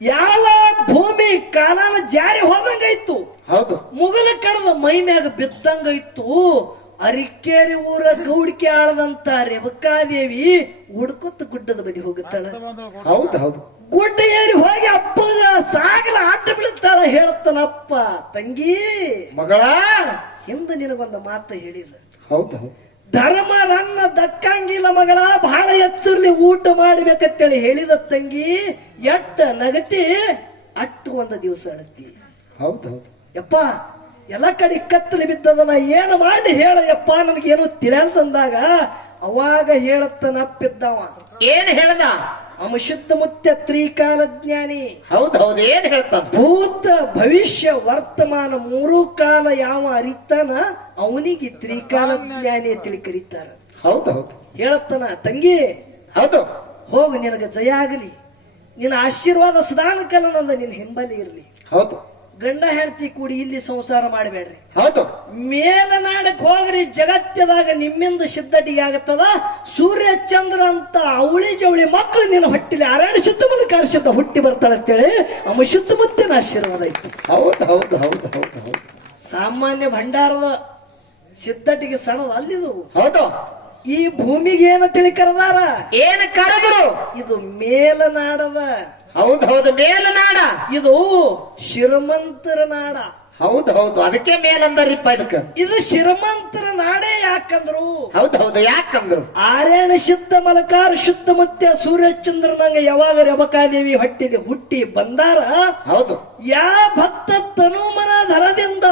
ಯಾವ ಭೂಮಿ ಕಾಲಾನ ಜಾರಿ ಹೋದಂಗಾಯ್ತು, ಹೌದು. ಮುಗಲ ಕಡದ ಮೈ ಮ್ಯಾಗ ಬಿದ್ದಂಗಾಯ್ತು. ಅರಿಕೇರಿ ಊರ ಗೌಡಿಕೆ ಆಳದಂತ ರೇವಕಾದೇವಿ ಹುಡ್ಕೊತ ಗುಡ್ಡದ ಬದಿ ಹೋಗುತ್ತಾಳ. ಹೌದು ಹೌದು. ಗುಡ್ಡ ಏರಿ ಹೋಗಿ ಅಪ್ಪಗ ಸಾಗಲ ಆಟ ಬೀಳುತ್ತಾಳ. ಹೇಳ್ತಾನಪ್ಪ, ತಂಗಿ ಮಗಳ, ಹಿಂದ ನಿನಗೊಂದು ಮಾತು ಹೇಳಿಲ್ಲ. ಹೌದು ಹೌದು. ಧರ್ಮರನ್ನ ದಕ್ಕಂಗಿಲ್ಲ ಮಗಳ, ಬಹಳ ಎಚ್ಚರ್ಲಿ ಊಟ ಮಾಡ್ಬೇಕಂತೇಳಿ ಹೇಳಿದ ತಂಗಿ. ಎಟ್ಟ ನಗತಿ ಅಟ್ಟು ಒಂದು ದಿವಸ ಅಳತಿ. ಹೌದು ಹೌದು. ಯಪ್ಪ ಎಲ್ಲ ಕಡೆ ಕತ್ತಲಿ ಬಿದ್ದದ, ನಾ ಏನು ಮಾಡಿ ಹೇಳಯಪ್ಪ, ನನಗೇನು ತಿಳಿಯಲ್ದಂದಾಗ ಅವಾಗ ಹೇಳತ್ತನಪ್ಪಿದ್ದವ. ಏನ್ ಹೇಳ್ದ? ಶುದ್ಧ ಮುತ್ಯ ತ್ರಿಕಾಲ ಜ್ಞಾನಿ. ಹೌದು ಹೌದು. ಏನ್ ಹೇಳ್ತಾನ? ಭೂತ ಭವಿಷ್ಯ ವರ್ತಮಾನ 3 ಕಾಲ ಯಾವ ಅರಿತಾನ ಅವನಿಗೆ ತ್ರಿಕಾಲ ಜ್ಞಾನಿ ತಿಳಿ ಕರೀತಾರ. ಹೌದು ಹೌದು. ಹೇಳತ್ತನ, ತಂಗಿ ಹೌದು. ಹೋಗು, ನಿನಗೆ ಜಯ ಆಗಲಿ, ನಿನ್ನ ಆಶೀರ್ವಾದ ಸದಾನ ಕಾಲ ನಂದ ನಿನ್ನ ಹಿಂಬಲಿ ಇರ್ಲಿ. ಹೌದು. ಗಂಡ ಹೆಂಡತಿ ಕೂಡಿ ಇಲ್ಲಿ ಸಂಸಾರ ಮಾಡಬೇಡ್ರಿ. ಹೌದು. ಮೇಲನಾಡಕ್ ಹೋಗ್ರಿ, ಜಗತ್ತದಾಗ ನಿಮ್ಮಿಂದ ಸಿದ್ಧಟಿಗೆ ಆಗತ್ತದ. ಸೂರ್ಯ ಚಂದ್ರ ಅಂತ ಅವಳಿ ಜವಳಿ ಮಕ್ಕಳು ನಿನ್ನ ಹೊಟ್ಟಿಲಿ ಅರಣ್ಯ ಶುದ್ಧ ಮೂಲಕ ಶುದ್ಧ ಹುಟ್ಟಿ ಬರ್ತಾಳೆ ಅಂತೇಳಿ ಅಮ್ಮ ಶುದ್ಧ ಮುತ್ತಿನ ಆಶೀರ್ವಾದ ಇತ್ತು. ಹೌದು ಹೌದು ಹೌದು ಹೌದು ಹೌದು. ಸಾಮಾನ್ಯ ಭಂಡಾರದ ಸಿದ್ಧಟಿಗೆ ಸಣದ ಅಲ್ಲಿದು. ಹೌದು. ಈ ಭೂಮಿಗೆ ಏನ ತಿಳಿ ಕರೆದಾರ? ಏನ್ ಕರೆದ್ರು? ಇದು ಮೇಲನಾಡದ. ಹೌದು ಹೌದು. ಮೇಲನಾಡ. ಇದು ಶ್ರೀಮಂತರ ನಾಡ. ಹೌದು ಹೌದು. ಅದಕ್ಕೆ ಮೇಲಂದರಿಪ್ಪ ಇದಕ್ಕ. ಇದು ಶ್ರೀಮಂತರ ನಾಡೇ. ಯಾಕಂದ್ರು? ಹೌದು ಹೌದು. ಯಾಕಂದ್ರು? ಆರ್ಯಣ ಶುದ್ಧ ಮಲಕಾರ ಶುದ್ಧ ಮುತ್ಯ ಸೂರ್ಯಚಂದ್ರನಂಗ ಯಾವಾಗ ರೇವಕಾದೇವಿ ಹೊಟ್ಟಿದೆ ಹುಟ್ಟಿ ಬಂದಾರ. ಹೌದು. ಯಾ ಭಕ್ತ ತನುಮನ ಧರದಿಂದ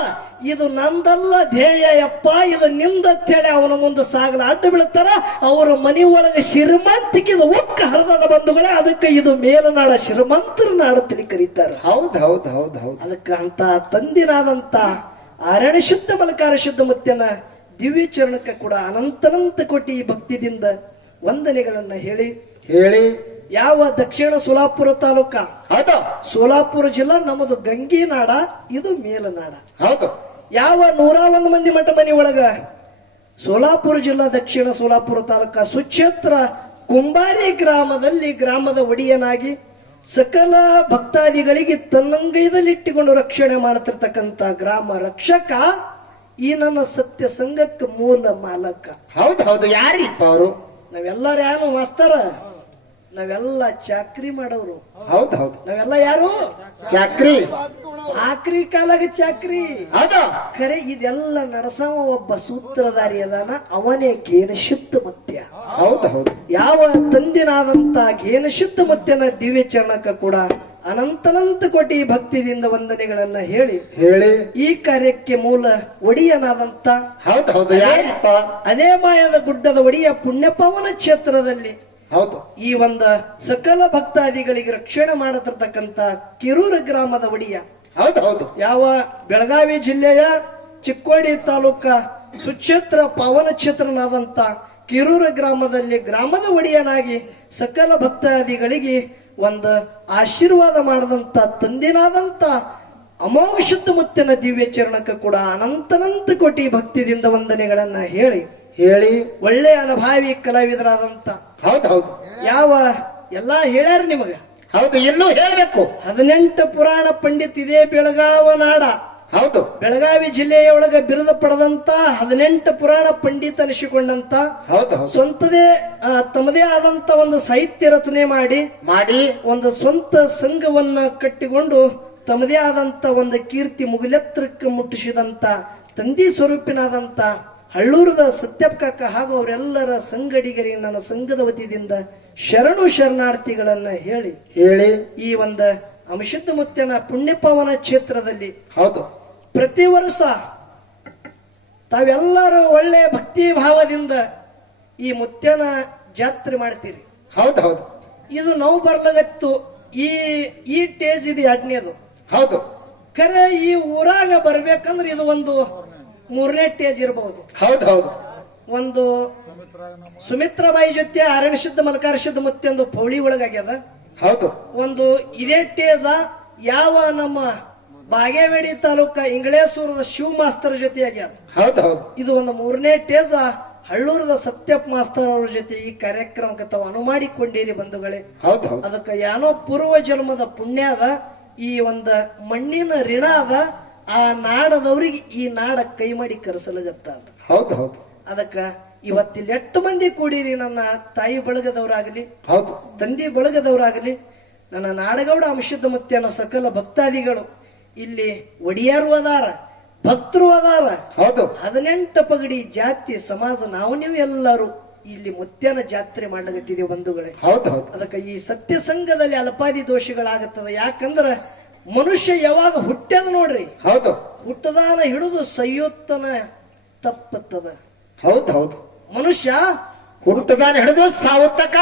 ಇದು ನಂದಲ್ಲ ಧ್ಯೇಯ ಯಪ್ಪ, ಇದು ನಿಂದತ್ತೇಳಿ ಅವನ ಮುಂದೆ ಸಾಗಲ ಅಡ್ಡ ಬೀಳ್ತಾರ. ಅವರ ಮನಿ ಒಳಗೆ ಶ್ರೀಮಂತಿಕಿದ ಒಕ್ಕ ಹರಿದ ಬಂಧುಗಳೇ. ಅದಕ್ಕೆ ಇದು ಮೇಲನಾಡ ಶ್ರೀಮಂತರ ನಾಡ ತಿಳಿ ಕರೀತಾರ. ಹೌದು ಹೌದು ಹೌದು ಹೌದು. ಅದಕ್ಕ ಅಂತ ತಂದಿನಾದಂತ ಆರಣ್ಯ ಶುದ್ಧ ಮಲಕಾರ ಶುದ್ಧ ಮುತ್ಯನ ದಿವ್ಯ ಚರಣಕ್ಕೆ ಕೂಡ ಅನಂತನಂತ ಕೋಟಿ ಭಕ್ತಿದಿಂದ ವಂದನೆಗಳನ್ನ ಹೇಳಿ ಯಾವ ದಕ್ಷಿಣ ಸೋಲಾಪುರ ತಾಲೂಕ, ಹೌದು, ಸೋಲಾಪುರ ಜಿಲ್ಲಾ ನಮ್ಮದು ಗಂಗಿನಾಡ, ಇದು ಮೇಲನಾಡ. ಹೌದು. ಯಾವ 101 ಮಂದಿ ಮಠ ಮನಿ ಒಳಗ ಸೋಲಾಪುರ ಜಿಲ್ಲಾ ದಕ್ಷಿಣ ಸೋಲಾಪುರ ತಾಲೂಕ ಸುಕ್ಷೇತ್ರ ಕುಂಬಾರಿ ಗ್ರಾಮದಲ್ಲಿ ಗ್ರಾಮದ ಒಡೆಯನಾಗಿ ಸಕಲ ಭಕ್ತಾದಿಗಳಿಗೆ ತನ್ನಂಗೈದಲ್ಲಿಟ್ಟುಕೊಂಡು ರಕ್ಷಣೆ ಮಾಡುತ್ತಿರ್ತಕ್ಕಂಥ ಗ್ರಾಮ ರಕ್ಷಕ ಈ ನನ್ನ ಸತ್ಯ ಸಂಘಕ್ಕೆ ಮೂಲ ಮಾಲಕ. ಹೌದು ಹೌದು ಯಾರಿಪ್ಪ ಅವರು? ನಾವೆಲ್ಲರೂ ಯಾರು ಮಾಸ್ತರ? ನಾವೆಲ್ಲ ಚಾಕ್ರಿ ಮಾಡೋರು. ಹೌದು ಹೌದು ನಾವೆಲ್ಲ ಯಾರು? ಚಾಕ್ರಿ. ಆಕ್ರಿ ಕಾಲಾಗ ಚಾಕ್ರಿ. ಹೌದು ಖರೆ ಇದೆಲ್ಲ ನಡೆಸವ ಒಬ್ಬ ಸೂತ್ರಧಾರಿ ಅದಾನ, ಅವನೇ ಘೇನಶುದ್ಧ ಮತ್ಯ. ಹೌದು ಹೌದು ಯಾವ ತಂದಿನಾದಂತ ಘೇನಶುದ್ಧ ಮತ್ಯನ ದಿವ್ಯ ಚರಣಕ್ಕ ಕೂಡ ಅನಂತನಂತ ಕೋಟಿ ಭಕ್ತಿಯಿಂದ ವಂದನೆಗಳನ್ನ ಹೇಳಿ ಹೇಳಿ ಈ ಕಾರ್ಯಕ್ಕೆ ಮೂಲ ಒಡಿಯನಾದಂತ ಹೌದು ಹೌದು ಯಾರಿಪ್ಪ? ಅದೇ ಮಾಯದ ಗುಡ್ಡದ ಒಡಿಯ ಪುಣ್ಯಪಾವನ ಕ್ಷೇತ್ರದಲ್ಲಿ ಹೌದು ಈ ಒಂದ ಸಕಲ ಭಕ್ತಾದಿಗಳಿಗೆ ರಕ್ಷಣೆ ಮಾಡತಿರ್ತಕ್ಕಂತ ಕಿರೂರ ಗ್ರಾಮದ ಒಡಿಯ. ಹೌದು ಹೌದು ಯಾವ ಬೆಳಗಾವಿ ಜಿಲ್ಲೆಯ ಚಿಕ್ಕೋಡಿ ತಾಲೂಕ ಸುಕ್ಷೇತ್ರ ಪಾವನ ಕ್ಷೇತ್ರನಾದಂತ ಕಿರೂರ ಗ್ರಾಮದಲ್ಲಿ ಗ್ರಾಮದ ಒಡೆಯನಾಗಿ ಸಕಲ ಭಕ್ತಾದಿಗಳಿಗೆ ಒಂದು ಆಶೀರ್ವಾದ ಮಾಡದಂತ ತಂದಿನಾದಂತ ಅಮೋಘ ಶುದ್ಧ ಮುತ್ತಿನ ದಿವ್ಯ ಚರಣಕ್ಕೆ ಕೂಡ ಅನಂತನಂತ ಕೋಟಿ ಭಕ್ತಿದಿಂದ ವಂದನೆಗಳನ್ನ ಹೇಳಿ ಹೇಳಿ ಒಳ್ಳೆಯ ಅನುಭಾವಿ ಕಲಾವಿದರಾದಂತ ಹೌದು ಹೌದು ಯಾವ ಎಲ್ಲಾ ಹೇಳ್ಯಾರ ನಿಮಗ. ಹೌದು ಇನ್ನೂ ಹೇಳ್ಬೇಕು. 18 ಪುರಾಣ ಪಂಡಿತ್ ಇದೇ ಬೆಳಗಾವ ನಾಡ ಹೌದು ಬೆಳಗಾವಿ ಜಿಲ್ಲೆಯೊಳಗ ಬಿರುದು ಪಡೆದಂತ 18 ಪುರಾಣ ಪಂಡಿತ ಅನಿಸಿಕೊಂಡಂತ ಹೌದು ಹೌದು ಸ್ವಂತದೇ ತಮ್ಮದೇ ಆದಂತ ಒಂದು ಸಾಹಿತ್ಯ ರಚನೆ ಮಾಡಿ ಮಾಡಿ ಒಂದು ಸ್ವಂತ ಸಂಘವನ್ನ ಕಟ್ಟಿಕೊಂಡು ತಮ್ಮದೇ ಆದಂತ ಒಂದು ಕೀರ್ತಿ ಮುಗಿಲೆತ್ತರಕ್ಕೆ ಮುಟ್ಟಿಸಿದಂತ ತಂದಿ ಸ್ವರೂಪಿನಾದಂತ ಹಳ್ಳೂರದ ಸತ್ಯಪ್ಪ ಕಾಕ ಹಾಗೂ ಅವರೆಲ್ಲರ ಸಂಗಡಿಗರಿಗೆ ನನ್ನ ಸಂಘದ ವತಿಯಿಂದ ಶರಣು ಶರಣಾರ್ಥಿಗಳನ್ನ ಹೇಳಿ ಹೇಳಿ ಈ ಒಂದು ಅಮಶುದ್ಧ ಮುತ್ಯನ ಪುಣ್ಯಪಾವನ ಕ್ಷೇತ್ರದಲ್ಲಿ ಹೌದು ಪ್ರತಿ ವರ್ಷ ತಾವೆಲ್ಲರೂ ಒಳ್ಳೆ ಭಕ್ತಿ ಭಾವದಿಂದ ಈ ಮುತ್ಯನ ಜಾತ್ರೆ ಮಾಡ್ತೀರಿ. ಹೌದು ಹೌದು ಇದು ನಾವು ಬರ್ಲಾಗತ್ತು ಈ ಟೇಜ್ ಇದು 2ನೇದು. ಹೌದು ಖರೆ ಈ ಊರಾಗ ಬರ್ಬೇಕಂದ್ರೆ ಇದು ಒಂದು 3ನೇ ಟೇಜ್ ಇರಬಹುದು. ಹೌದು ಹೌದು ಒಂದು ಸುಮಿತ್ರಾಬಾಯಿ ಜೊತೆ ಅರಣ್ಯಶುದ್ಧ ಮಲಕಾರಶುದ್ಧ ಮುತ್ಯಂದು ಪೌಳಿ ಒಳಗಾಗ್ಯದ. ಹೌದು ಒಂದು ಇದೇ ಟೇಜ ಯಾವ ನಮ್ಮ ಬಾಗೇವಾಡಿ ತಾಲೂಕ ಇಂಗಳೇಶ್ವರದ ಶಿವ ಮಾಸ್ತರ್ ಜೊತೆ ಆಗ್ಯಾದ. ಹೌದು ಹೌದು ಇದು ಒಂದು 3ನೇ ಟೇಜ ಹಳ್ಳೂರದ ಸತ್ಯಪ್ಪ ಮಾಸ್ತರ್ ಅವ್ರ ಜೊತೆ ಈ ಕಾರ್ಯಕ್ರಮಕ್ಕೆ ತಾವು ಅನುಮಾಡಿಕೊಂಡಿರಿ ಬಂಧುಗಳೇ. ಹೌದು ಹೌದು ಅದಕ್ಕೆ ಏನೋ ಪೂರ್ವ ಜನ್ಮದ ಪುಣ್ಯ ಅದ, ಈ ಒಂದು ಮಣ್ಣಿನ ಋಣ ಅದ, ಆ ನಾಡದವ್ರಿಗೆ ಈ ನಾಡ ಕೈ ಮಾಡಿ ಕರೆಸಲಗತ್ತ. ಹೌದು ಹೌದು ಅದಕ್ಕ ಇವತ್ತಿಲ್ಲಿ 8 ಮಂದಿ ಕೂಡಿರಿ, ನನ್ನ ತಾಯಿ ಬಳಗದವರಾಗಲಿ ಹೌದು ತಂದಿ ಬಳಗದವರಾಗಲಿ ನನ್ನ ನಾಡಗೌಡ ಅಂಶದ ಮುತ್ಯನ ಸಕಲ ಭಕ್ತಾದಿಗಳು ಇಲ್ಲಿ ಒಡಿಯಾರು ಅದಾರ, ಭಕ್ತರು ಅದಾರ. ಹೌದು 18 ಪಗಡಿ ಜಾತಿ ಸಮಾಜ ನಾವು ನೀವು ಎಲ್ಲರೂ ಇಲ್ಲಿ ಮುತ್ಯನ ಜಾತ್ರೆ ಮಾಡಗತ್ತಿದೀವಿ ಬಂಧುಗಳೇ. ಹೌದು ಹೌದು ಅದಕ್ಕೆ ಈ ಸತ್ಯ ಸಂಘದಲ್ಲಿ ಅಲ್ಪಾದಿ ದೋಷಗಳಾಗುತ್ತದೆ. ಯಾಕಂದ್ರ ಮನುಷ್ಯ ಯಾವಾಗ ಹುಟ್ಟ್ಯದ ನೋಡ್ರಿ, ಹೌದು ಹುಟ್ಟದಾನ ಹಿಡಿದು ಸೈಯೋತ್ತನ ತಪ್ಪತ್ತದ. ಹೌದು ಹೌದು ಮನುಷ್ಯ ಹುಟ್ಟದಾನ ಹಿಡಿದು ಸಾವತ್ತಕ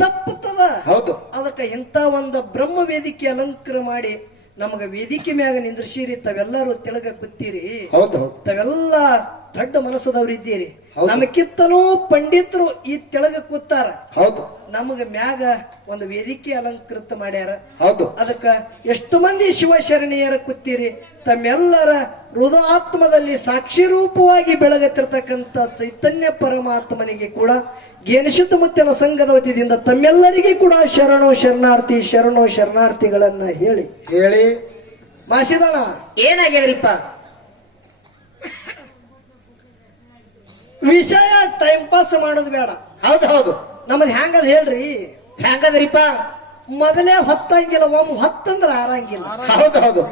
ತಪ್ಪುತ್ತದ. ಹೌದು ಅದಕ್ಕೆ ಇಂಥ ಒಂದು ಬ್ರಹ್ಮ ವೇದಿಕೆ ಅಲಂಕಾರ ಮಾಡಿ ನಮಗ ವೇದಿಕೆ ಮ್ಯಾಗ ನಿಂದ್ರಿಸಿರಿ. ತಾವೆಲ್ಲರೂ ತೆಳಗ ಕೂತೀರಿ, ಹೌದು ಹೌದು ತಾವೆಲ್ಲ ದೊಡ್ಡ ಮನಸ್ಸದವ್ರು ಇದ್ದೀರಿ. ಹೌದು. ನಮಗಿತ್ತನೂ ಪಂಡಿತರು ಈ ತೆಳಗ ಕೂತಾರ, ಹೌದು ನಮಗ ಮ್ಯಾಗ ಒಂದು ವೇದಿಕೆ ಅಲಂಕೃತ ಮಾಡ್ಯಾರ. ಹೌದು ಅದಕ್ಕ ಎಷ್ಟು ಮಂದಿ ಶಿವಶರಣೀಯರ ಕೂತೀರಿ. ತಮ್ಮೆಲ್ಲರ ಹೃದಯಾತ್ಮದಲ್ಲಿ ಸಾಕ್ಷಿ ರೂಪವಾಗಿ ಬೆಳಗತ್ತಿರ್ತಕ್ಕಂಥ ಚೈತನ್ಯ ಪರಮಾತ್ಮನಿಗೆ ಕೂಡ ಘೇನಶುದ್ಧ ಮುತ್ಯನ ಸಂಘದ ವತಿಯಿಂದ ತಮ್ಮೆಲ್ಲರಿಗೆ ಕೂಡ ಶರಣು ಶರಣಾರ್ಥಿಗಳನ್ನ ಹೇಳಿ ಹೇಳಿ ಮಾಸಿದಣ ಏನಾಗ್ಯದ್ರಿಪ್ಪ? ವಿಷಯ ಟೈಮ್ ಪಾಸ್ ಮಾಡೋದು ಬೇಡ. ಹೌದು ಹೌದು ನಮ್ಮದ್ ಹೆಂಗದ ಹೇಳ್ರಿ, ಹೆಂಗದ್ರಿಪ್ಪ? ಮೊದಲೇ ಹೊತ್ತಂಗಿಲ್ಲ, ಹೊತ್ತಂದ್ರ ಆರಂಗಿಲ್ಲ. ಹೌದು ಹೌದು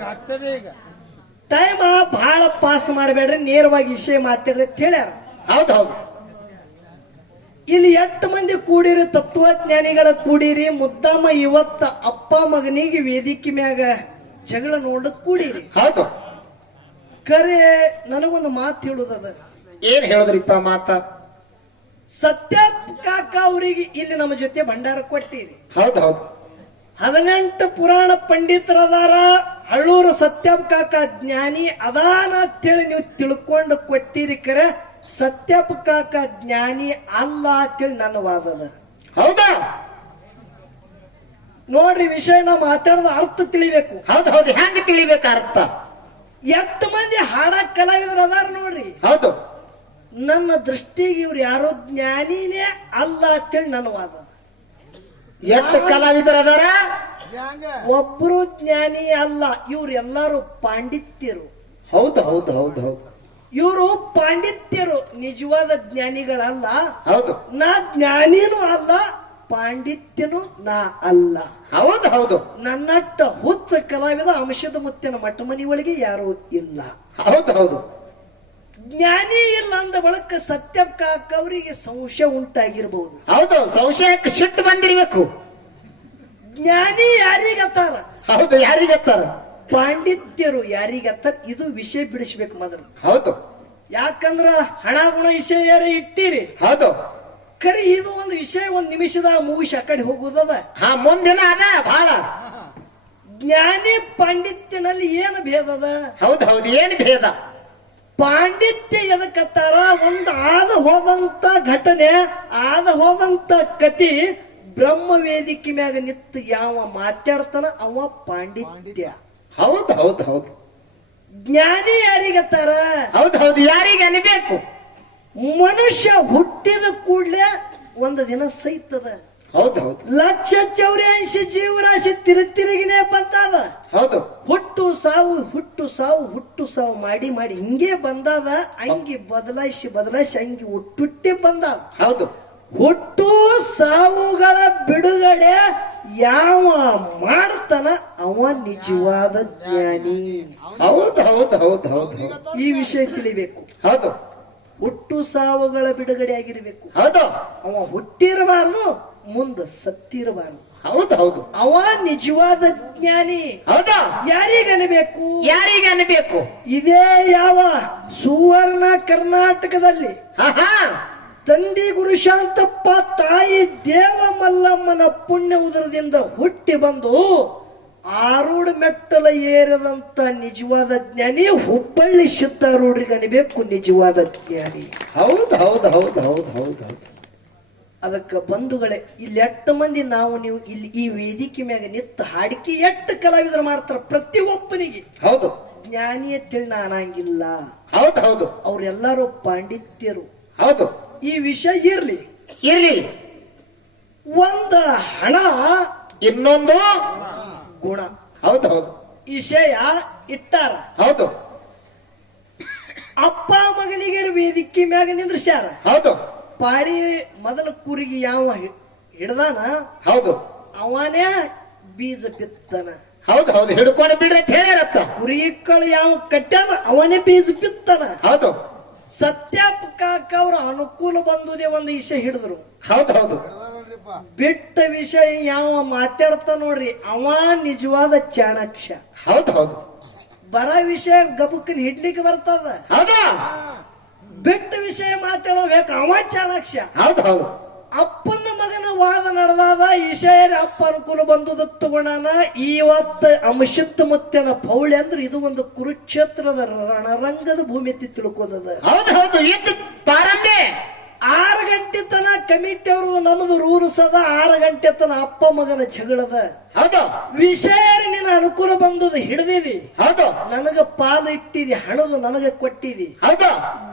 ಟೈಮ್ ಬಹಳ ಪಾಸ್ ಮಾಡಬೇಡ್ರಿ, ನೇರವಾಗಿ ವಿಷಯ ಮಾತಾಡ್ರಿ ಅಂತ ಹೇಳ್ಯಾರ. ಹೌದು ಹೌದು ಇಲ್ಲಿ 8 ಮಂದಿ ಕೂಡಿರಿ, ತತ್ವಜ್ಞಾನಿಗಳ ಕೂಡಿರಿ. ಮುದ್ದಾಮ ಇವತ್ತ ಅಪ್ಪ ಮಗನಿಗೆ ವೇದಿಕೆ ಮ್ಯಾಗ ಜಗಳ ನೋಡಕ್ ಕೂಡಿರಿ. ಹೌದು ಖರೆ ನನಗೊಂದು ಮಾತು ಹೇಳುದದ. ಏನ್ ಹೇಳುದ್ರಿಪ್ಪ ಮಾತ? ಸತ್ಯಪ್ಪ ಕಾಕ ಅವರಿಗೆ ಇಲ್ಲಿ ನಮ್ಮ ಜೊತೆ ಭಂಡಾರ ಕೊಟ್ಟಿರಿ. ಹೌದು ಹೌದು 18 ಪುರಾಣ ಪಂಡಿತರದಾರ. ಹಳ್ಳೂರು ಸತ್ಯಪ್ಪ ಕಾಕ ಜ್ಞಾನಿ ಅದಾನ ಅಂತೇಳಿ ನೀವು ತಿಳ್ಕೊಂಡು ಕೊಟ್ಟಿರಿ. ಖರೆ ಸತ್ಯಪ್ಪ ಕಾಕ ಜ್ಞಾನಿ ಅಲ್ಲ ಅಂತೇಳಿ ನನ್ನ ವಾದದ. ಹೌದಾ? ನೋಡ್ರಿ, ವಿಷಯ ನಾವು ಮಾತಾಡೋದು ಅರ್ಥ ತಿಳಿಬೇಕು. ಹೌದು ಹೌದು ಹೆಂಗ ತಿಳಿಬೇಕ ಅರ್ಥ? 8 ಮಂದಿ ಹಾಡ ಕಲಾವಿದರು ಅದಾರ ನೋಡ್ರಿ. ಹೌದು ನನ್ನ ದೃಷ್ಟಿಗೆ ಇವ್ರು ಯಾರೋ ಜ್ಞಾನಿನೇ ಅಲ್ಲ ಅಂತೇಳಿ ನನ್ನ ವಾದ. ಎಷ್ಟು ಕಲಾವಿದರು ಅದಾರ? ಒಬ್ರು ಜ್ಞಾನಿ ಅಲ್ಲ, ಇವ್ರು ಎಲ್ಲಾರು ಪಾಂಡಿತ್ಯರು. ಹೌದು ಹೌದು ಹೌದು ಹೌದು ಇವರು ಪಾಂಡಿತ್ಯರು, ನಿಜವಾದ ಜ್ಞಾನಿಗಳಲ್ಲ. ಹೌದು ನಾ ಜ್ಞಾನಿನೂ ಅಲ್ಲ, ಪಾಂಡಿತ್ಯನು ನಾ ಅಲ್ಲ. ಹೌದು ಹೌದು ನನ್ನಟ್ಟ ಹುಚ್ಚ ಕಲಾವಿದ ಅಂಶದ ಮುತ್ತಿನ ಮಟ್ಟ ಮನಿ ಒಳಗೆ ಯಾರೂ ಇಲ್ಲ. ಹೌದು ಹೌದು ಜ್ಞಾನಿ ಇಲ್ಲ ಅಂದ ಬಳಕ ಸತ್ಯಕ್ಕ ಅವರಿಗೆ ಸಂಶಯ ಉಂಟಾಗಿರ್ಬಹುದು. ಹೌದು ಸಂಶಯಕ್ಕೆ ಸಿಟ್ಟು ಬಂದಿರ್ಬೇಕು. ಜ್ಞಾನಿ ಯಾರಿಗತ್ತಾರ? ಹೌದು ಯಾರಿಗತ್ತಾರ? ಪಾಂಡಿತ್ಯರು ಯಾರಿಗತ್ತಾರ? ಇದು ವಿಷಯ ಬಿಡಿಸ್ಬೇಕು ಮೊದಲು. ಹೌದು ಯಾಕಂದ್ರ ಹಣ ಗುಣ ವಿಷಯ ಯಾರೇ ಇಟ್ಟಿರಿ, ಹೌದು ಖರಿ ಇದು ಒಂದು ವಿಷಯ ಒಂದ್ ನಿಮಿಷದಾಗ ಮುಗಿಸಿ ಆ ಕಡೆ ಹೋಗುದದ. ಹಾ ಮುಂದಿನ ಅದ ಬಹಳ. ಜ್ಞಾನಿ ಪಾಂಡಿತ್ಯನಲ್ಲಿ ಏನು ಭೇದ ಅದ? ಹೌದು ಹೌದು ಏನ್ ಭೇದ? ಪಾಂಡಿತ್ಯ ಎದಕ್ಕತ್ತಾರ? ಒಂದು ಆದ ಹೋದಂತ ಘಟನೆ, ಆದ ಹೋದಂತ ಕತಿ ಬ್ರಹ್ಮ ವೇದಿಕೆ ಮ್ಯಾಗ ನಿತ್ತು ಯಾವ ಮಾತಾಡ್ತಾನ ಅವ ಪಾಂಡಿತ್ಯ. ಹೌದು ಹೌದು ಹೌದು ಜ್ಞಾನಿ ಯಾರಿಗತ್ತಾರ? ಹೌದು ಹೌದು ಯಾರಿಗೆ ಅನ್ಬೇಕು? ಮನುಷ್ಯ ಹುಟ್ಟಿದ ಕೂಡ್ಲೆ ಒಂದು ದಿನ ಸೈತದ. ಹೌದು ಹೌದು 1,84,80 ಜೀವರಾಶಿ ತಿರುಗಿನೇ ಬಂದಾದ. ಹೌದು ಹುಟ್ಟು ಸಾವು ಹುಟ್ಟು ಸಾವು ಹುಟ್ಟು ಸಾವು ಮಾಡಿ ಮಾಡಿ ಹಿಂಗೆ ಬಂದಾದ. ಅಂಗಿ ಬದಲಾಯಿಸಿ ಬದಲಾಯಿಸಿ ಅಂಗಿ ಹುಟ್ಟುಟ್ಟೆ ಬಂದಾದ. ಹೌದು ಹುಟ್ಟು ಸಾವುಗಳ ಬಿಡುಗಡೆ ಯಾವ ಮಾಡ್ತಾನ ಅವ ನಿಜವಾದ ಜ್ಞಾನಿ. ಹೌದು ಹೌದು ಹೌದು ಹೌದು ಈ ವಿಷಯ ತಿಳಿಬೇಕು. ಹೌದು ಹುಟ್ಟು ಸಾವುಗಳ ಬಿಡುಗಡೆ ಆಗಿರ್ಬೇಕು. ಹೌದು ಅವ ಹುಟ್ಟಿರಬಾರ್ದು, ಮುಂದ ಸತ್ತಿರಬಾರ್ದು. ಹೌದು ಹೌದು ಅವ ನಿಜವಾದ ಜ್ಞಾನಿ. ಹೌದು ಯಾರಿಗನಬೇಕು? ಯಾರಿಗೆ ಅನ್ಬೇಕು? ಇದೇ ಯಾವ ಸುವರ್ಣ ಕರ್ನಾಟಕದಲ್ಲಿ ಹಾ ಹಾ ತಂದೆ ಗುರುಶಾಂತಪ್ಪ, ತಾಯಿ ದೇವ ಮಲ್ಲಮ್ಮನ ಪುಣ್ಯ ಉದರದಿಂದ ಹುಟ್ಟಿ ಬಂದು ಆರೂಢ ಮೆಟ್ಟಲ ಏರದಂತ ನಿಜವಾದ ಜ್ಞಾನಿ ಹುಬ್ಬಳ್ಳಿ ಸಿದ್ದಾರೂಢರಿಗೆ ಅನಿಬೇಕು ನಿಜವಾದ ಜ್ಞಾನಿ. ಹೌದು ಹೌದು ಹೌದು ಹೌದು ಹೌದು ಹೌದು ಅದಕ್ಕೆ ಬಂಧುಗಳೇ, ಇಲ್ಲಿ 8 ಮಂದಿ ನಾವು ನೀವು ಇಲ್ಲಿ ಈ ವೇದಿಕೆ ಮ್ಯಾಗ ನಿತ್ತ ಹಾಡಿಕೆ 8 ಕಲಾವಿದರು ಮಾಡ್ತಾರ. ಪ್ರತಿಯೊಬ್ಬನಿಗೆ ಹೌದು ಜ್ಞಾನಿ ತಿಳಿ ನಾನಂಗಿಲ್ಲ. ಹೌದು ಹೌದು ಅವ್ರೆಲ್ಲರೂ ಪಾಂಡಿತ್ಯರು. ಹೌದು ಈ ವಿಷಯ ಇರ್ಲಿ. ಇರ್ಲಿ. ಒಂದು ಹಣ, ಇನ್ನೊಂದು ಗುಣ. ಹೌದು ಹೌದು ವಿಷಯ ಇಟ್ಟಾರ. ಹೌದು ಅಪ್ಪ ಮಗನಿಗೆ ವೇದಿಕೆ ಮ್ಯಾಗ ನಿಂದ್ರಸ್ಯಾರ. ಹೌದು ಪಾಳಿ ಮೊದಲ ಕುರಿಗೆ ಯಾವ ಹಿಡ್ದಾನ ಹೌದು ಅವನೇ ಬೀಜ ಬಿತ್ತನ. ಹೌದು ಹೌದು ಹಿಡ್ಕೊಂಡು ಬಿಡ್ರಿ ಅಂತ ಹೇಳ್ಯಾರತ್ತ. ಕುರಿಗಳು ಯಾವ ಕಟ್ಟ್ಯಾನ ಅವನೇ ಬೀಜ ಬಿತ್ತನ. ಹೌದು ಸತ್ಯಪ್ಪ ಕಾಕ ಅವ್ರ ಅನುಕೂಲ ಬಂದುದೇ ಒಂದು ವಿಷಯ ಹಿಡಿದ್ರು. ಹೌದು ಹೌದು ಬಿಟ್ಟ ವಿಷಯ ಯಾವ ಮಾತಾಡ್ತಾ ನೋಡ್ರಿ ಅವ ನಿಜವಾದ ಚಾಣಾಕ್ಷ. ಹೌದು ಹೌದು ಬರ ವಿಷಯ ಗಬಕ್ಕನ್ ಹಿಡ್ಲಿಕ್ಕೆ ಬರ್ತದ. ಹೌದು ಬಿಟ್ಟ ವಿಷಯ ಮಾತಾಡಬೇಕು ಅವ ಚಾಣಾಕ್ಷ. ಹೌದು ಹೌದು ಅಪ್ಪನ ಮಗನ ವಾದ ನಡೆದಾದ ವಿಷಯ ಅಪ್ಪ ಅನುಕೂಲ ಬಂದುದ ತಗೊಂಡಾನ. ಇವತ್ತ ಅಂಶದ ಮುತ್ತಿನ ಪೌಳಿ ಅಂದ್ರೆ ಇದು ಒಂದು ಕುರುಕ್ಷೇತ್ರದ ರಣರಂಗದ ಭೂಮಿ ಎತ್ತಿ ತಿಳ್ಕೋದದ. ಹೌದು ಹೌದು ಇದು ಪ್ರಾರಂಭ. 6 ಗಂಟೆ ತನ ಕಮಿಟಿ ಅವ್ರದ್ದು ನಮ್ದು ರೂಲ್ಸ್ ಅದ. 6 ಗಂಟೆ ತನ ಅಪ್ಪ ಮಗನ ಜಗಳದ. ಹೌದು ವಿಷಯ ನಿನ್ನ ಅನುಕೂಲ ಬಂದದ ಹಿಡ್ದಿದಿ, ಹೌದು ನನಗ ಪಾಲು ಇಟ್ಟಿದಿ, ಹಣದು ನನಗ ಕೊಟ್ಟಿದಿ. ಹೌದು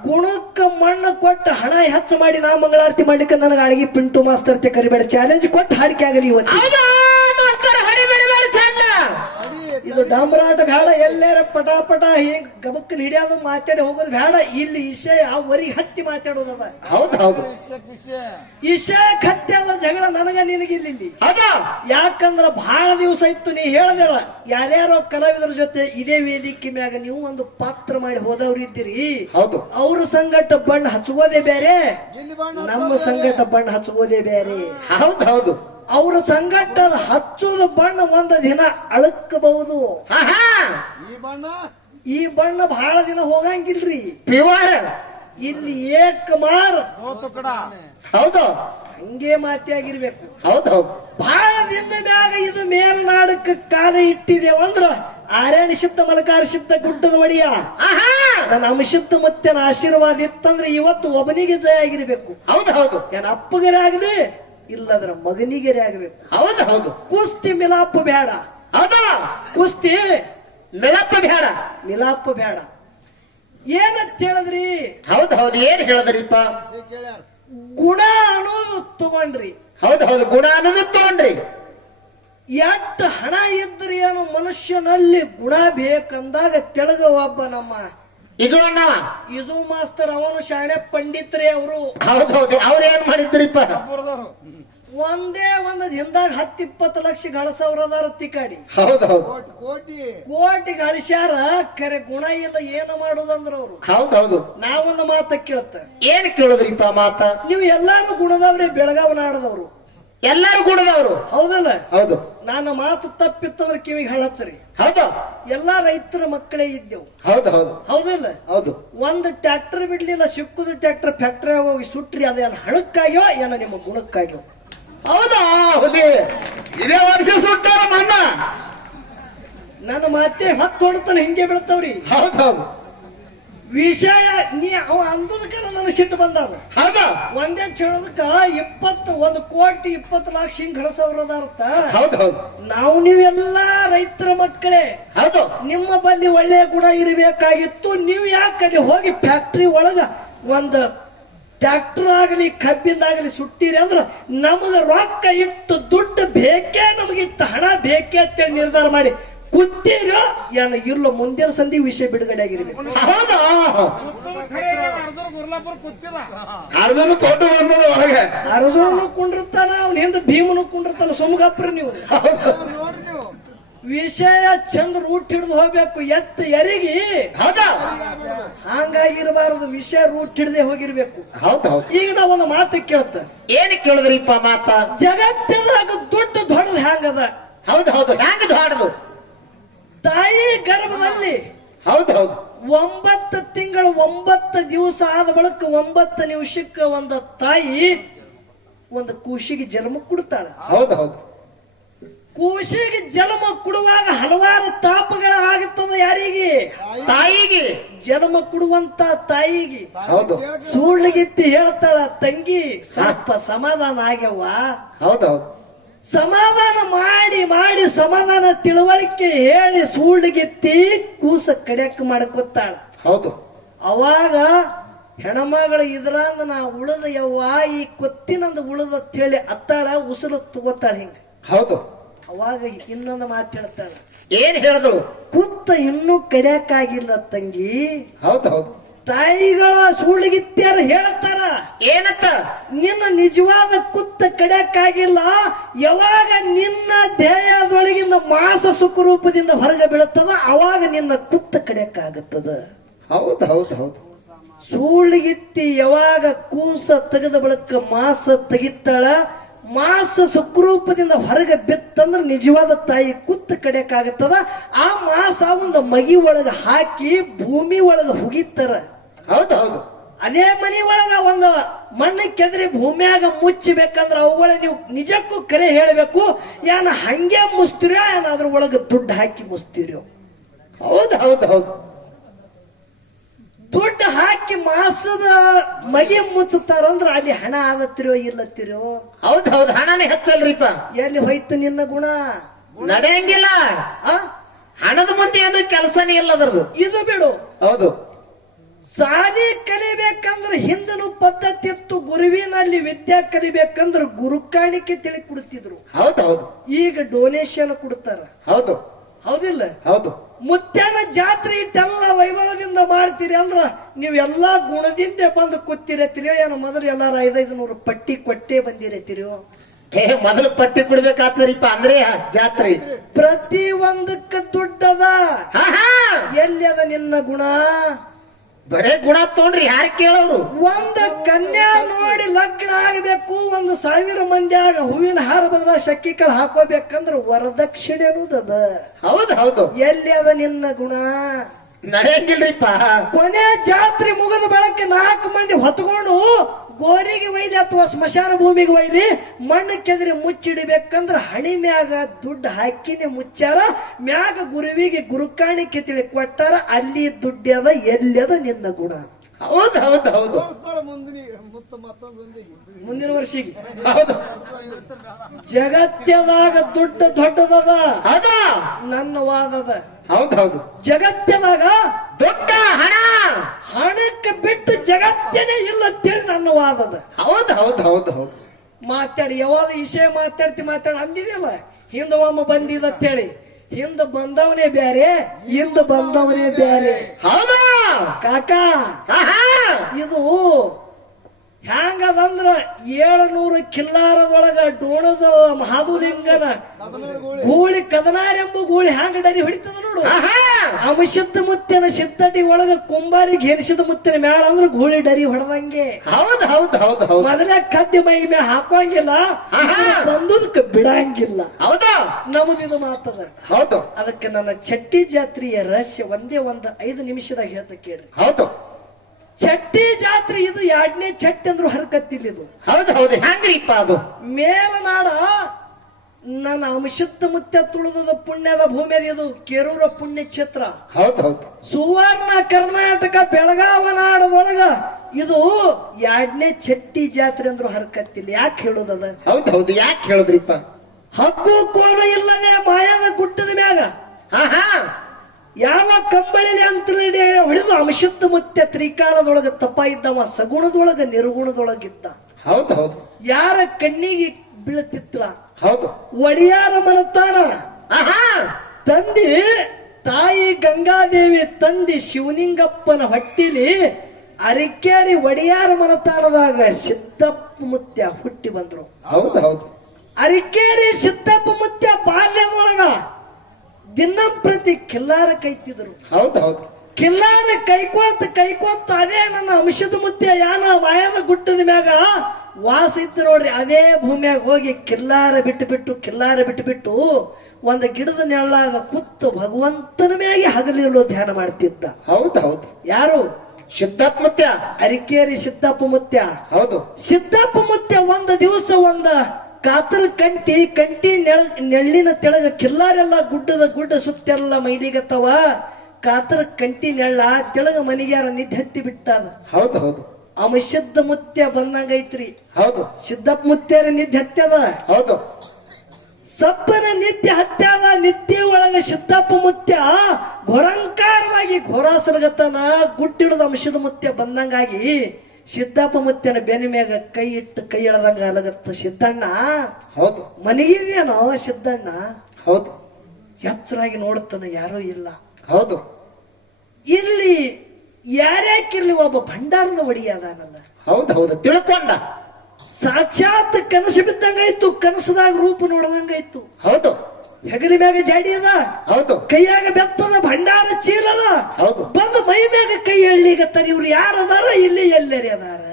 ಗುಣಕ್ಕ ಮಣ್ಣು ಕೊಟ್ಟ ಹಣ ಹೆಚ್ಚು ಮಾಡಿ ನಾ ಮಂಗಳಾರತಿ ಮಾಡ್ಲಿಕ್ಕೆ ನನಗ ಅಡಿಗೆ ಪಿಂಟು ಮಾಸ್ತರ್ತೆ ಕರಿಬೇಡ ಚಾಲೆಂಜ್ ಕೊಟ್ಟು ಹಾಡಿಕೆ ಆಗಲಿ ಇವತ್ತು. ಹೌದು ಮಾಸ್ತರ್ ಹರಿಬೇಡ ಸಣ್ಣ. ಇದು ಡಂಬರಾಟ ಬೇಡ. ಎಲ್ಲೇರ ಪಟಾಪಟ ಹಿಂಗ್ ಗಬಕ್ಕನ್ ಹಿಡಿಯೋದು ಮಾತಾಡಿ ಹೋಗೋದು ಬೇಡ. ಇಲ್ಲಿ ವಿಷಯ ವರಿಗೆ ಹತ್ತಿ ಮಾತಾಡೋದದ. ಹೌದು ಹೌದು ವಿಷಯ ಹತ್ಯದ ಜಗಳ ನನಗ ನಿನಗಿಲ್ಲಿ. ಹೌದು ಯಾಕಂದ್ರ ಬಹಳ ದಿವಸ ಇತ್ತು ನೀ ಹೇಳದಿರ. ಯಾರ್ಯಾರೋ ಕಲಾವಿದರ ಜೊತೆ ಇದೇ ವೇದಿಕೆ ಮ್ಯಾಗ ನೀವು ಒಂದು ಪಾತ್ರ ಮಾಡಿ ಹೋದವ್ರು ಇದ್ದೀರಿ. ಹೌದು ಅವ್ರ ಸಂಗಟ ಬಣ್ಣ ಹಚ್ಚುವುದೇ ಬೇರೆ, ನಮ್ಮ ಸಂಗಟ ಬಣ್ಣ ಹಚ್ಚುವುದೇ ಬೇರೆ. ಹೌದು ಹೌದು ಅವ್ರ ಸಂಗಟ ಹಚ್ಚೋದು ಬಣ್ಣ ಒಂದು ದಿನ ಅಳಕ್ಕಬಹುದು. ಈ ಬಣ್ಣ ಬಹಳ ದಿನ ಹೋಗಂಗಿಲ್ರಿ. ಪ್ಯೂರ್ ಇಲ್ಲಿ ಏಕಮಾರ್ ಹೌದು ಹಂಗೆ ಮಾತಿ ಆಗಿರ್ಬೇಕು. ಹೌದು ಹೌದು ಬಹಳ ದಿನದ ಮ್ಯಾಗ ಇದು ಮೇಲ್ನಾಡಕ್ಕೆ ಕಾಲ ಇಟ್ಟಿದೇವಂದ್ರ ಆರ್ಯಾಣ ಸಿದ್ಧ ಮಲಕಾರ ಸಿದ್ಧ ಗುಡ್ಡದ ಒಡೆಯ ನನ್ನ ಅಂಶದ ಮುತ್ತಿನ ಆಶೀರ್ವಾದ ಇತ್ತಂದ್ರೆ ಇವತ್ತು ಒಬ್ಬನಿಗೆ ಜಯ ಆಗಿರ್ಬೇಕು. ಹೌದು ಹೌದು ಏನ್ ಅಪ್ಪಗರೇ ಆಗಲಿ ಇಲ್ಲದ್ರ ಮಗನಿಗೆ ಆಗಬೇಕು. ಹೌದು ಹೌದು ಕುಸ್ತಿ ಮಿಲಾಪ ಬೇಡ. ಹೌದು ಕುಸ್ತಿ ಮಿಲಪ್ಪ ಬೇಡ, ಮಿಲಾಪ ಬೇಡ. ಏನಂತ ಹೇಳಿದ್ರಿ? ಹೌದು ಹೌದು ಏನ್ ಹೇಳಿದ್ರಿಪ್ಪ? ಗುಣ ಅನ್ನೋದು ತಗೊಂಡ್ರಿ. ಹೌದು ಹೌದು ಗುಣ ಅನ್ನೋದು ತಗೊಂಡ್ರಿ. ಎಷ್ಟು ಹಣ ಇದ್ರಿ ಏನು ಮನುಷ್ಯನಲ್ಲಿ ಗುಣ ಬೇಕಂದಾಗ ತೆಳಗ ಒಬ್ಬ ನಮ್ಮ ಇಜುವಣ್ಣವ ಇಜು ಮಾಸ್ತರ್ ಅವನು ಶಾಣೆ ಪಂಡಿತ್ರಿ ಅವರು ಹೌದೌದು ಅವ್ರ ಏನ್ ಮಾಡಿದ್ರಿಪ್ಪ ಒಂದೇ ಒಂದ್ ಹಿಂದಾಗ 10-20 ಲಕ್ಷ ಗಳಿಸವ್ರದಾರ ತಿಕ್ಕಾಡಿ ಹೌದೌದು ಕೋಟಿ ಗಳಿಸ್ಯಾರ ಕರೆ ಗುಣ ಇಲ್ಲ ಏನು ಮಾಡೋದಂದ್ರ ಅವ್ರು ಹೌದೌದು ನಾವೊಂದು ಮಾತ ಕೇಳ್ತ ಏನ್ ಕೇಳುದ್ರಿಪ್ಪ ಮಾತ ನೀವು ಎಲ್ಲಾರು ಗುಣದವ್ರಿ ಬೆಳಗಾವ್ ನಾಡದವ್ರು ಎಲ್ಲಾರು ಕೂಡದವ್ರು ಹೌದಲ್ಲ ಹೌದು ನನ್ನ ಮಾತು ತಪ್ಪಿತ್ತಂದ್ರ ಕಿವಿಗೆ ಹಳಚ್ರಿ ಹೌದು ಎಲ್ಲಾ ರೈತರ ಮಕ್ಕಳೇ ಇದ್ದೆವು ಹೌದು ಹೌದು ಹೌದಲ್ಲ ಹೌದು ಒಂದು ಟ್ರ್ಯಾಕ್ಟರ್ ಬಿಡ್ಲಿಲ್ಲ ಸಿಕ್ಕುದು ಟ್ರ್ಯಾಕ್ಟರ್ ಫ್ಯಾಕ್ಟರಿ ಹೋಗಿ ಸುಟ್ರಿ ಅದೇನು ಹಣಕ್ಕಾಗ್ಯೋ ಏನೋ ನಿಮ್ಮ ಗುಣಕ್ಕಾಗ್ಯೋ ಹೌದಾ ಹೌದಿ ಇದೇ ವರ್ಷ ಸುಟ್ಟಾರ ಮಣ್ಣ ನನ್ನ ಮಾತೆ ಹತ್ತು ಹೊಡ್ತಾನೆ ಹಿಂಗೆ ಬೀಳ್ತಾವ್ರಿ ಹೌದೌದು ವಿಷಯ ನೀ ಅವ ಅಂದದಕ್ಕ ನನಗೆ ಸಿಟ್ಟು ಬಂದದ ಹೌದಾ ಒಂದೇ ಚಳದಕ್ಕ 1 ಕೋಟಿ 20 ಲಕ್ಷ ಹಿಂಗ್ ಗಳಿಸವ್ರದಾರತ್ತ ಹೌದೌದು ನಾವು ನೀವೆಲ್ಲಾ ರೈತರ ಮಕ್ಕಳೇ ಹೌದು ನಿಮ್ಮ ಬಲ್ಲಿ ಒಳ್ಳೆಯ ಗುಣ ಇರಬೇಕಾಗಿತ್ತು ನೀವು ಯಾಕೆ ಹೋಗಿ ಫ್ಯಾಕ್ಟ್ರಿ ಒಳಗ ಒಂದು ಟ್ರ್ಯಾಕ್ಟರ್ ಆಗಲಿ ಕಬ್ಬಿಂದಾಗಲಿ ಸುಟ್ಟಿರಿ ಅಂದ್ರ ನಮಗ ರೊಕ್ಕ ಇಟ್ಟು ದುಡ್ಡು ಬೇಕೇ ನಮಗಿಟ್ಟು ಹಣ ಬೇಕೇ ಅಂತೇಳಿ ನಿರ್ಧಾರ ಮಾಡಿ ಕೂತೀರೋ ಏನ ಇಲ್ಲ ಮುಂದಿನ ಸಂಧಿ ವಿಷಯ ಬಿಡುಗಡೆ ಆಗಿರ್ಬೇಕು ಹೌದಾ ಅರ್ಧನು ಕೊಟ್ಟು ಬಂದದ ಹೊರಗೆ ಅರಸೋನು ಕುಂಡಿರ್ತಾನ ಅವ್ನ ಹಿಂದ ಭೀಮನು ಕುಂಡಿರ್ತಾನ ಸುಮ್ಗಪ್ರಿ ನೀವು ವಿಷಯ ಚಂದ ರೂಟ್ ಹಿಡಿದು ಹೋಗ್ಬೇಕು ಎತ್ತ ಎರಿಗಿ ಹೌದಾ ಹಂಗಾಗಿರಬಾರದು ವಿಷಯ ರೂಟ್ ಹಿಡದೆ ಹೋಗಿರ್ಬೇಕು ಹೌದೌದು ಈಗ ನಾವೊಂದು ಮಾತು ಕೇಳ್ತ ಏನ್ ಕೇಳುದ್ರಿಪ್ಪ ಮಾತ ಜಗತ್ತದಾಗ ದುಡ್ಡು ದೊಡ್ಡದು ಹ್ಯಾಂಗದ ಹೌದು ಹೌದು ಹ್ಯಾಂಗದು ಹಾಡುದು ತಾಯಿ ಗರ್ಭದಲ್ಲಿ ಹೌದೌದು 9 ತಿಂಗಳು 9 ದಿವಸ ಆದ ಬಳಿಕ 9 ನಿಮಿಷಕ್ಕೆ ಒಂದು ತಾಯಿ ಒಂದು ಕೂಸಿಗೆ ಜನ್ಮ ಕೊಡ್ತಾಳ ಹೌದೌದು ಕೂಸಿಗೆ ಜನ್ಮ ಕೊಡುವಾಗ ಹಲವಾರು ತಾಪಗಳಾಗುತ್ತದೆ ಯಾರಿಗೆ ತಾಯಿಗೆ ಜನ್ಮ ಕೊಡುವಂತ ತಾಯಿಗೆ ಹೌದು ಸುಳ್ಳಿಗಿತ್ತಿ ಹೇಳ್ತಾಳ ತಂಗಿ ಸ್ವಲ್ಪ ಸಮಾಧಾನ ಆಗ್ಯವ್ವ ಹೌದೌದು ಸಮಾಧಾನ ಮಾಡಿ ಸಮಾಧಾನ ತಿಳುವಳಿಕೆ ಹೇಳಿ ಸುಳ್ಳಿಗಿತ್ತಿ ಕೂಸ ಕಡ್ಯಾಕ ಮಾಡ್ಕೊತಾಳ ಹೌದು ಅವಾಗ ಹೆಣ್ಮಗಳು ಇದ್ರಂದ ನಾ ಉಳದ ಯವ್ವ ಈ ಕೊತ್ತಿನಂದ ಉಳದ ಹೇಳಿ ಅತ್ತಾಳ ಉಸಿರು ತಗೋತಾಳ ಹಿಂಗ ಹೌದು ಅವಾಗ ಇನ್ನೊಂದು ಮಾತು ಹೇಳ್ತಾಳ ಏನ್ ಹೇಳಿದಳು ಕುತ್ತ ಇನ್ನೂ ಕಡ್ಯಾಕಾಗಿಲ್ಲ ತಂಗಿ ಹೌದೌದು ತಾಯಿಗಳ ಸುಳ್ಳಿಗಿತ್ಯಾರ ಹೇಳ್ತಾರ ಏನತ್ತ ನಿನ್ನ ನಿಜವಾದ ಕುತ್ತ ಕಡ್ಯಾಕಾಗಿಲ್ಲ ಯಾವಾಗ ನಿನ್ನ ದೇಹದೊಳಗಿಂದ ಮಾಸ ಸುಖರೂಪದಿಂದ ಹೊರಗೆ ಬೀಳುತ್ತದ ಅವಾಗ ನಿನ್ನ ಕುತ್ತ ಕಡ್ಯಾಕಾಗುತ್ತದ ಹೌದು ಹೌದು ಹೌದು ಸುಳ್ಳಿಗಿತ್ತಿ ಯಾವಾಗ ಕೂಸ ತೆಗೆದ ಬಳಿಕ ಮಾಸ ತೆಗಿತಾಳ ಮಾಸ ಸುಖರೂಪದಿಂದ ಹೊರಗೆ ಬಿತ್ತಂದ್ರ ನಿಜವಾದ ತಾಯಿ ಕುತ್ತ ಕಡ್ಯಾಕಾಗುತ್ತದ ಆ ಮಾಸ ಒಂದು ಮಗಿ ಒಳಗ ಹಾಕಿ ಭೂಮಿ ಒಳಗ ಹುಗಿತಾರ ಹೌದು ಹೌದು ಅದೇ ಮನಿ ಒಳಗ ಒಂದು ಮಣ್ಣು ಕೆದರಿ ಭೂಮಿಯಾಗ ಮುಚ್ಚಬೇಕಂದ್ರ ಅವುಗಳ ನೀವು ನಿಜಕ್ಕೂ ಕರೆ ಹೇಳಬೇಕು ಏನ ಹಂಗೆ ಮುಸ್ತಿರೋ ಏನ ಅದ್ರ ಒಳಗ ದುಡ್ಡು ಹಾಕಿ ಮುಸ್ತಿರೋ ಹೌದು ಹೌದು ಹೌದು ದುಡ್ಡು ಹಾಕಿ ಮಾಸದ ಮಗಿ ಮುಚ್ಚುತ್ತಾರಂದ್ರ ಅಲ್ಲಿ ಹಣ ಆದತ್ತಿರೋ ಇಲ್ಲತ್ತಿರೋ ಹೌದು ಹೌದು ಹಣನೇ ಹೆಚ್ಚಲ್ರಿಪ್ಪ ಎಲ್ಲಿ ಹೋಯ್ತು ನಿನ್ನ ಗುಣ ನಡೆಯಂಗಿಲ್ಲ ಆ ಹಣದ ಮುಂದೆ ಏನು ಕೆಲಸನೇ ಇಲ್ಲ ಅದರದು ಇದು ಬಿಡು ಹೌದು ಸಾಲಿ ಕಲಿಬೇಕಂದ್ರ ಹಿಂದನು ಪದ್ಧತಿ ಇತ್ತು ಗುರುವಿನಲ್ಲಿ ವಿದ್ಯಾ ಕಲಿಬೇಕಂದ್ರ ಗುರುಕಾಣಿಕೆ ತಿಳಿ ಕೊಡ್ತಿದ್ರು ಹೌದು ಹೌದು ಈಗ ಡೊನೇಷನ್ ಕೊಡ್ತಾರ ಹೌದು ಹೌದಿಲ್ಲ ಹೌದು ಮುತ್ಯಾನ ಜಾತ್ರೆ ಇಟ್ಟೆಲ್ಲ ವೈಭವದಿಂದ ಮಾಡ್ತೀರಿ ಅಂದ್ರ ನೀವೆಲ್ಲಾ ಗುಣದಿಂದ ಬಂದು ಕೂತಿರತ್ತೀರಿ ಏನು ಮೊದಲು ಎಲ್ಲಾರ 500 ಪಟ್ಟಿ ಕೊಟ್ಟೆ ಬಂದಿರತ್ತೀರೋ ಮೊದಲು ಪಟ್ಟಿ ಕೊಡ್ಬೇಕಾಗ್ತದ್ರಿಪ್ಪ ಅಂದ್ರೆ ಜಾತ್ರೆ ಪ್ರತಿ ಒಂದಕ್ಕ ದುಡ್ಡದ ಹಾ ಹಾ ಎಲ್ಲಿ ಅದ ನಿನ್ನ ಗುಣ ಬರೇ ಗುಣ ತಗೊಂಡ್ರಿ ಯಾರು ಕೇಳೋರು ಒಂದು ಕನ್ಯಾ ನೋಡಿ ಲಗ್ನ ಆಗಬೇಕು 1,000 ಮಂದಿಯಾಗ ಹೂವಿನ ಹಾರ ಬದಲ ಶಕ್ಕಿ ಕಾಳು ಹಾಕೋಬೇಕಂದ್ರ ವರದಕ್ಷಿಣೆ ಅನ್ನೋದದ ಹೌದು ಹೌದು ಎಲ್ಲಿ ಅದ ನಿನ್ನ ಗುಣ ನಡೆಯಂಗಿಲ್ರಿಪ್ಪ ಕೊನೆ ಜಾತ್ರೆ ಮುಗಿದ ಬೆಳಗ್ಗೆ 4 ಮಂದಿ ಹೊತ್ಕೊಂಡು ಗೋರಿಗೆ ಒಯ್ಲಿ ಅಥವಾ ಸ್ಮಶಾನ ಭೂಮಿಗೆ ಒಯ್ಲಿ ಮಣ್ಣು ಕೆದರಿ ಮುಚ್ಚಿಡಬೇಕಂದ್ರ ಹಣಿ ಮ್ಯಾಗ ದುಡ್ಡು ಹಾಕಿನೇ ಮುಚ್ಚಾರ ಮ್ಯಾಗ ಗುರುವಿಗೆ ಗುರುಕಾಣಿಕೆ ತಿಳಿ ಕೊಟ್ಟಾರ ಅಲ್ಲಿ ದುಡ್ಡದ ಎಲ್ಲಿಯದ ನಿನ್ನ ಗುಣ ಹೌದು ಹೌದು ಹೌದು ಮುಂದಿನ ವರ್ಷಿಗೆ ಹೌದು ಜಗತ್ತದಾಗ ದುಡ್ಡು ದೊಡ್ಡದದ ಹೌದು ನನ್ನ ವಾದದ ಹೌದು ಹೌದು ಜಗತ್ತದಾಗ ದೊಡ್ಡ ಹಣ ಹಣಕ್ಕೆ ಬಿಟ್ಟು ಜಗತ್ತೇನೆ ಇಲ್ಲ ಅಂತೇಳಿ ನನ್ನ ವಾದದ ಹೌದು ಹೌದು ಹೌದು ಹೌದು ಮಾತಾಡಿ ಯಾವಾಗ ವಿಷಯ ಮಾತಾಡಿ ಅಂದಿದೆಯಲ್ಲ ಹಿಂದ ಒಮ್ಮ ಬಂದಿದ ಅಂತೇಳಿ ಹಿಂದ ಬಂದವನೇ ಬ್ಯಾರೆ ಹಿಂದ ಬಂದವನೇ ಬ್ಯಾರೆ ಹೌದಾ ಕಾಕ ಆಹಾ ಇದು ಹ್ಯಾಂಗದಂದ್ರ 700 ಕಿಲ್ಲಾರದೊಳಗ ಡೋಣಸ ಮಹಾದುಲಿಂಗನ ಗೂಳಿ ಕದನಾರೆಂಬ ಗೂಳಿ ಹ್ಯಾಂಗ ಡರಿ ಹೊಡಿತದ ನೋಡು. ಆಹಾ ಅಂಶದ ಮುತ್ತಿನ ಸಿತ್ತಟಿ ಒಳಗ ಕುಂಬಾರಿಗೆ ಗೆನಿಸಿದ ಮುತ್ತಿನ ಮ್ಯಾಳ ಅಂದ್ರ ಗೂಳಿ ಡರಿ ಹೊಡೆದಂಗೆ. ಹೌದು ಹೌದು ಹೌದು ಹೌದು ಮೊದಲೇ ಕದ್ದಿ ಮೈ ಮೇ ಹಾಕೋಂಗಿಲ್ಲ, ಬಂದದಕ್ಕೆ ಬಿಡಂಗಿಲ್ಲ. ಹೌದು ನಮದಿದು ಮಾತದ. ಹೌದು ಅದಕ್ಕೆ ನನ್ನ ಚಟ್ಟಿ ಜಾತ್ರೆಯ ರಹಸ್ಯ ಒಂದೇ 5 ನಿಮಿಷದಾಗ ಹೇಳ್ತ ಕೇಳ್ರಿ. ಹೌದು ಚಟ್ಟಿ ಜಾತ್ರೆ ಇದು 2ನೇ ಚಟ್ಟಿ ಅಂದ್ರು ಹರಕತ್ತಿಲ್ಲ. ಇದು ಹೌದು ಹೌದು ಹೆಂಗ್ರಿಪ್ಪ ಅದು? ಮೇಲನಾಡ ನನ್ನ ಅಂಶದ ಮುತ್ಯ ತುಳಿದ ಪುಣ್ಯದ ಭೂಮಿ ಅದು. ಇದು ಕೆರೂರ ಪುಣ್ಯ ಕ್ಷೇತ್ರ. ಹೌದು ಹೌದು ಸುವರ್ಣ ಕರ್ನಾಟಕ ಬೆಳಗಾವ ನಾಡದೊಳಗ ಇದು 2ನೇ ಚಟ್ಟಿ ಜಾತ್ರೆ ಅಂದ್ರು ಹರಕತ್ತಿಲ್ಲ. ಯಾಕೆ ಹೇಳುದದ? ಹೌದು ಹೌದು ಯಾಕೆ ಹೇಳಿದ್ರಿಪ್ಪ? ಹಕ್ಕು ಕೋಲು ಇಲ್ಲದೆ ಮಾಯದ ಗುಡ್ಡದ ಮ್ಯಾಗ ಆಹಾ ಯಾವ ಕಂಬಳಿಲಿ ಅಂತ ಹೊಡೆದು ಅಂಶದ ಮುತ್ಯ ತ್ರಿಕಾಲದೊಳಗ ತಪ್ಪ ಇದ್ದವ, ಸಗುಣದೊಳಗ ನಿರ್ಗುಣದೊಳಗಿದ್ದ. ಹೌದು ಹೌದು ಯಾರ ಕಣ್ಣಿಗೆ ಬೀಳತಿತ್ತಲ ಹೌದು ಒಡಿಯಾರ ಮನತಾನ ಆಹಾ ತಂದಿ ತಾಯಿ ಗಂಗಾದೇವಿ ತಂದಿ ಶಿವಲಿಂಗಪ್ಪನ ಹೊಟ್ಟಿಲಿ ಅರಿಕೇರಿ ಒಡಿಯಾರ ಮನತಾನದಾಗ ಸಿದ್ದಪ್ಪ ಮುತ್ಯ ಹುಟ್ಟಿ ಬಂದ್ರು. ಹೌದು ಹೌದು ಅರಿಕೇರಿ ಸಿದ್ದಪ್ಪ ಮುತ್ಯ ಬಾಲ್ಯದೊಳಗ ದಿನಂಪ್ರತಿ ಕಿಲ್ಲಾರ ಕೈತಿದ್ರು. ಹೌದು ಹೌದು ಕಿಲ್ಲಾರ ಕೈಕೋತ ಅದೇ ನನ್ನ ಅಂಶದ ಮುತ್ಯ ಯಾನ ಮಾಯದ ಗುಡ್ಡದ ಮ್ಯಾಗ ವಾಸ ಇತ್ತು ನೋಡ್ರಿ. ಅದೇ ಭೂಮಿಯಾಗ ಹೋಗಿ ಕಿಲ್ಲಾರ ಬಿಟ್ಟು ಒಂದು ಗಿಡದ ನೆರಳಾಗ ಕೂತು ಭಗವಂತನ ಮ್ಯಾಗೆ ಹಗಲಿರುಳು ಧ್ಯಾನ ಮಾಡ್ತಿದ್ದ. ಹೌದು ಹೌದು ಯಾರು? ಸಿದ್ದಪ್ಪ ಮುತ್ಯ, ಅರಿಕೇರಿ ಸಿದ್ದಪ್ಪ ಮುತ್ಯ. ಹೌದು ಸಿದ್ದಪ್ಪ ಮುತ್ಯ ಒಂದು ದಿವಸ ಕಾತರ ಕಂಟಿ ನೆಳ್ಳಿನ ತೆಳಗ ಕಿಲ್ಲಾರೆಲ್ಲ ಗುಡ್ಡ ಸುತ್ತೆಲ್ಲ ಮೈಲಿಗತ್ತವ. ಕಾತರ ಕಂಟಿ ನೆಳ್ಳ ತೆಳಗ ಮನಿಗ್ಯಾರ ನಿದ್ದೆ ಹತ್ತಿ ಬಿಟ್ಟದ. ಹೌದು ಹೌದು ಅಂಶದ ಮುತ್ಯ ಬಂದಂಗೈತ್ರಿ. ಹೌದು ಸಿದ್ದಪ್ಪ ಮುತ್ಯಾರ ನಿದ್ದೆ ಹತ್ಯದ. ಹೌದು ಸಪ್ಪನ ನಿತ್ಯ ಹತ್ಯಾದ. ನಿತ್ಯ ಒಳಗ ಸಿದ್ದಪ್ಪ ಮುತ್ಯ ಘೋರಂಕಾರವಾಗಿ ಘೋರಾಸಲಗತನ ಗುಡ್ಡಿಡದ ಅಂಶದ ಮುತ್ಯ ಬಂದಂಗಾಗಿ ಸಿದ್ದಪ್ಪ ಮುತ್ಯನ ಬೆನ್ನ ಮ್ಯಾಗ ಕೈ ಇಟ್ಟು ಕೈ ಎಳದಂಗ ಅಲಗತ್ತ. ಸಿದ್ದಣ್ಣ ಹೌದು ಮನೆಗಿದೇನೋ ಸಿದ್ದಣ್ಣ. ಹೌದು ಎಚ್ಚರಾಗಿ ನೋಡ್ತಾನ, ಯಾರೂ ಇಲ್ಲ. ಹೌದು ಇಲ್ಲಿ ಯಾರ್ಯಾಕಿರ್ಲಿ ಒಬ್ಬ ಭಂಡಾರದ ಒಡಿಯಾದಾನಲ್ಲ. ಹೌದು ಹೌದು ತಿಳ್ಕೊಂಡ. ಸಾಕ್ಷಾತ್ ಕನಸು ಬಿದ್ದಂಗಾಯ್ತು, ಕನಸದಾಗ ರೂಪ ನೋಡದಂಗಾಯ್ತು. ಹೌದು ಹೆಗಲಿ ಮ್ಯಾಗ ಜಾಡಿ ಅದ, ಹೌದು ಕೈಯಾಗ ಬೆತ್ತದ ಭಂಡಾರ ಚೀಲದ. ಹೌದು ಬಂದು ಮೈ ಮ್ಯಾಗ ಕೈ ಎಳ್ಳಿಗತ್ತಾರ. ಇವ್ರು ಯಾರದಾರ, ಇಲ್ಲಿ ಎಲ್ಲರಿ ಅದಾರ.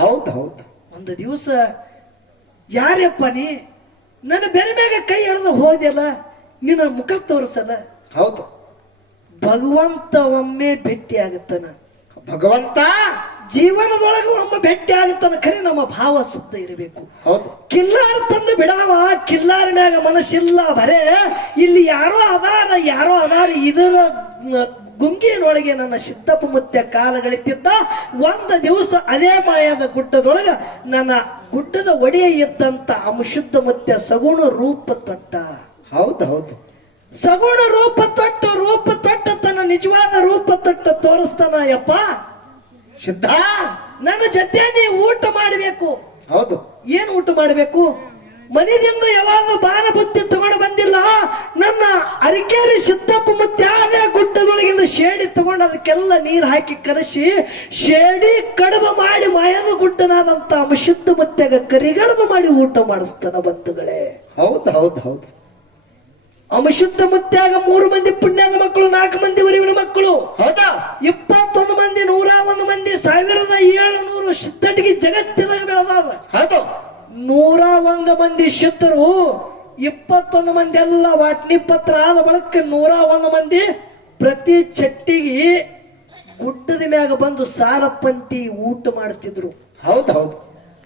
ಹೌದು ಹೌದು ಒಂದು ದಿವಸ ಯಾರಪ್ಪ ನೀ ನನ್ನ ಬೆನ್ನ ಮ್ಯಾಗ ಕೈ ಎಳೆದ ಹೋದ್ಯಲ್ಲ, ನಿನ್ನ ಮುಖ ತೋರಿಸಲ್ಲ. ಹೌದು ಭಗವಂತ ಒಮ್ಮೆ ಭೇಟಿ ಆಗತ್ತನ. ಭಗವಂತ ಜೀವನದೊಳಗ ಒಮ್ಮೆ ಭೇಟಿ ಆಗತ್ತನ. ಖರೆ ನಮ್ಮ ಭಾವ ಶುದ್ಧ ಇರಬೇಕು. ಹೌದು ಕಿಲ್ಲಾರ ತಂದು ಬಿಡಾವ. ಕಿಲ್ಲಾರ ಮ್ಯಾಗ ಮನಸ್ಸಿಲ್ಲ, ಬರೇ ಇಲ್ಲಿ ಯಾರೋ ಅದಾರ. ಇದರ ಗುಂಗಿನೊಳಗೆ ನನ್ನ ಸಿದ್ದಪ್ಪ ಮುತ್ಯ ಕಾಲಗಳಿತ್ತಿದ್ದ. ಒಂದು ದಿವಸ ಅದೇ ಮಾಯದ ಗುಡ್ಡದೊಳಗ ನನ್ನ ಗುಡ್ಡದ ಒಡೆಯ ಇದ್ದಂತ ಅಂಶುದ್ಧ ಮುತ್ಯ ಸಗುಣ ರೂಪ ತೊಟ್ಟ. ಹೌದು ಹೌದು ಸಗುಣ ರೂಪ ತೊಟ್ಟು ತನ್ನ ನಿಜವಾದ ರೂಪ ತೊಟ್ಟ ತೋರಿಸ್ತಾನ. ಯಪ್ಪ ಸಿದ್ಧ ನನ್ನ ಜೊತೆ ನೀ ಊಟ ಮಾಡಬೇಕು. ಹೌದು ಏನ್ ಊಟ ಮಾಡಬೇಕು? ಮನೆಯಿಂದ ಯಾವಾಗ ಬಾನ ಬುತ್ತಿ ತಗೊಂಡು ಬಂದಿಲ್ಲ. ನನ್ನ ಅರಿಕೇರಿ ಸಿದ್ದಪ್ಪ ಮುತ್ಯ ಅದೇ ಗುಡ್ಡದೊಳಗಿಂದ ಶೇಡಿ ತಗೊಂಡು ಅದಕ್ಕೆಲ್ಲ ನೀರು ಹಾಕಿ ಕಲಸಿ ಶೇಡಿ ಕಡುಬು ಮಾಡಿ ಮಾಯದ ಗುಡ್ಡನಾದಂತ ಅಂಶುದ್ಧ ಮುತ್ಯಾಗ ಕರಿಗಡುಬು ಮಾಡಿ ಊಟ ಮಾಡಿಸ್ತಾನ. ಬಂಧುಗಳೇ, ಹೌದು ಹೌದು ಹೌದು ಅಂಶುದ್ಧ ಮುತ್ಯಾಗ 3 ಮಂದಿ ಪುಣ್ಯದ ಮಕ್ಕಳು, 4 ಮಂದಿ ವರಿವಿನ ಮಕ್ಕಳು, ಹೌದಾ 21 ಮಂದಿ, 101 ಮಂದಿ, 1700 ಸಿದ್ಧಟಿಗೆ ಜಗತ್ತಿದಾಗ ಬೆಳೆದಾದ. ಹೌದು 101 ಮಂದಿ ಸಿದ್ಧರು, 21 ಮಂದಿ ಎಲ್ಲ ವಾಟ್ನಿ ಪತ್ರ ಆದ ಬಳಕ 101 ಮಂದಿ ಪ್ರತಿ ಚಟ್ಟಿಗೆ ಗುಡ್ಡದ ಮ್ಯಾಗ ಬಂದು ಸಾಲ ಪಂತಿ ಊಟ ಮಾಡ್ತಿದ್ರು. ಹೌದು ಹೌದು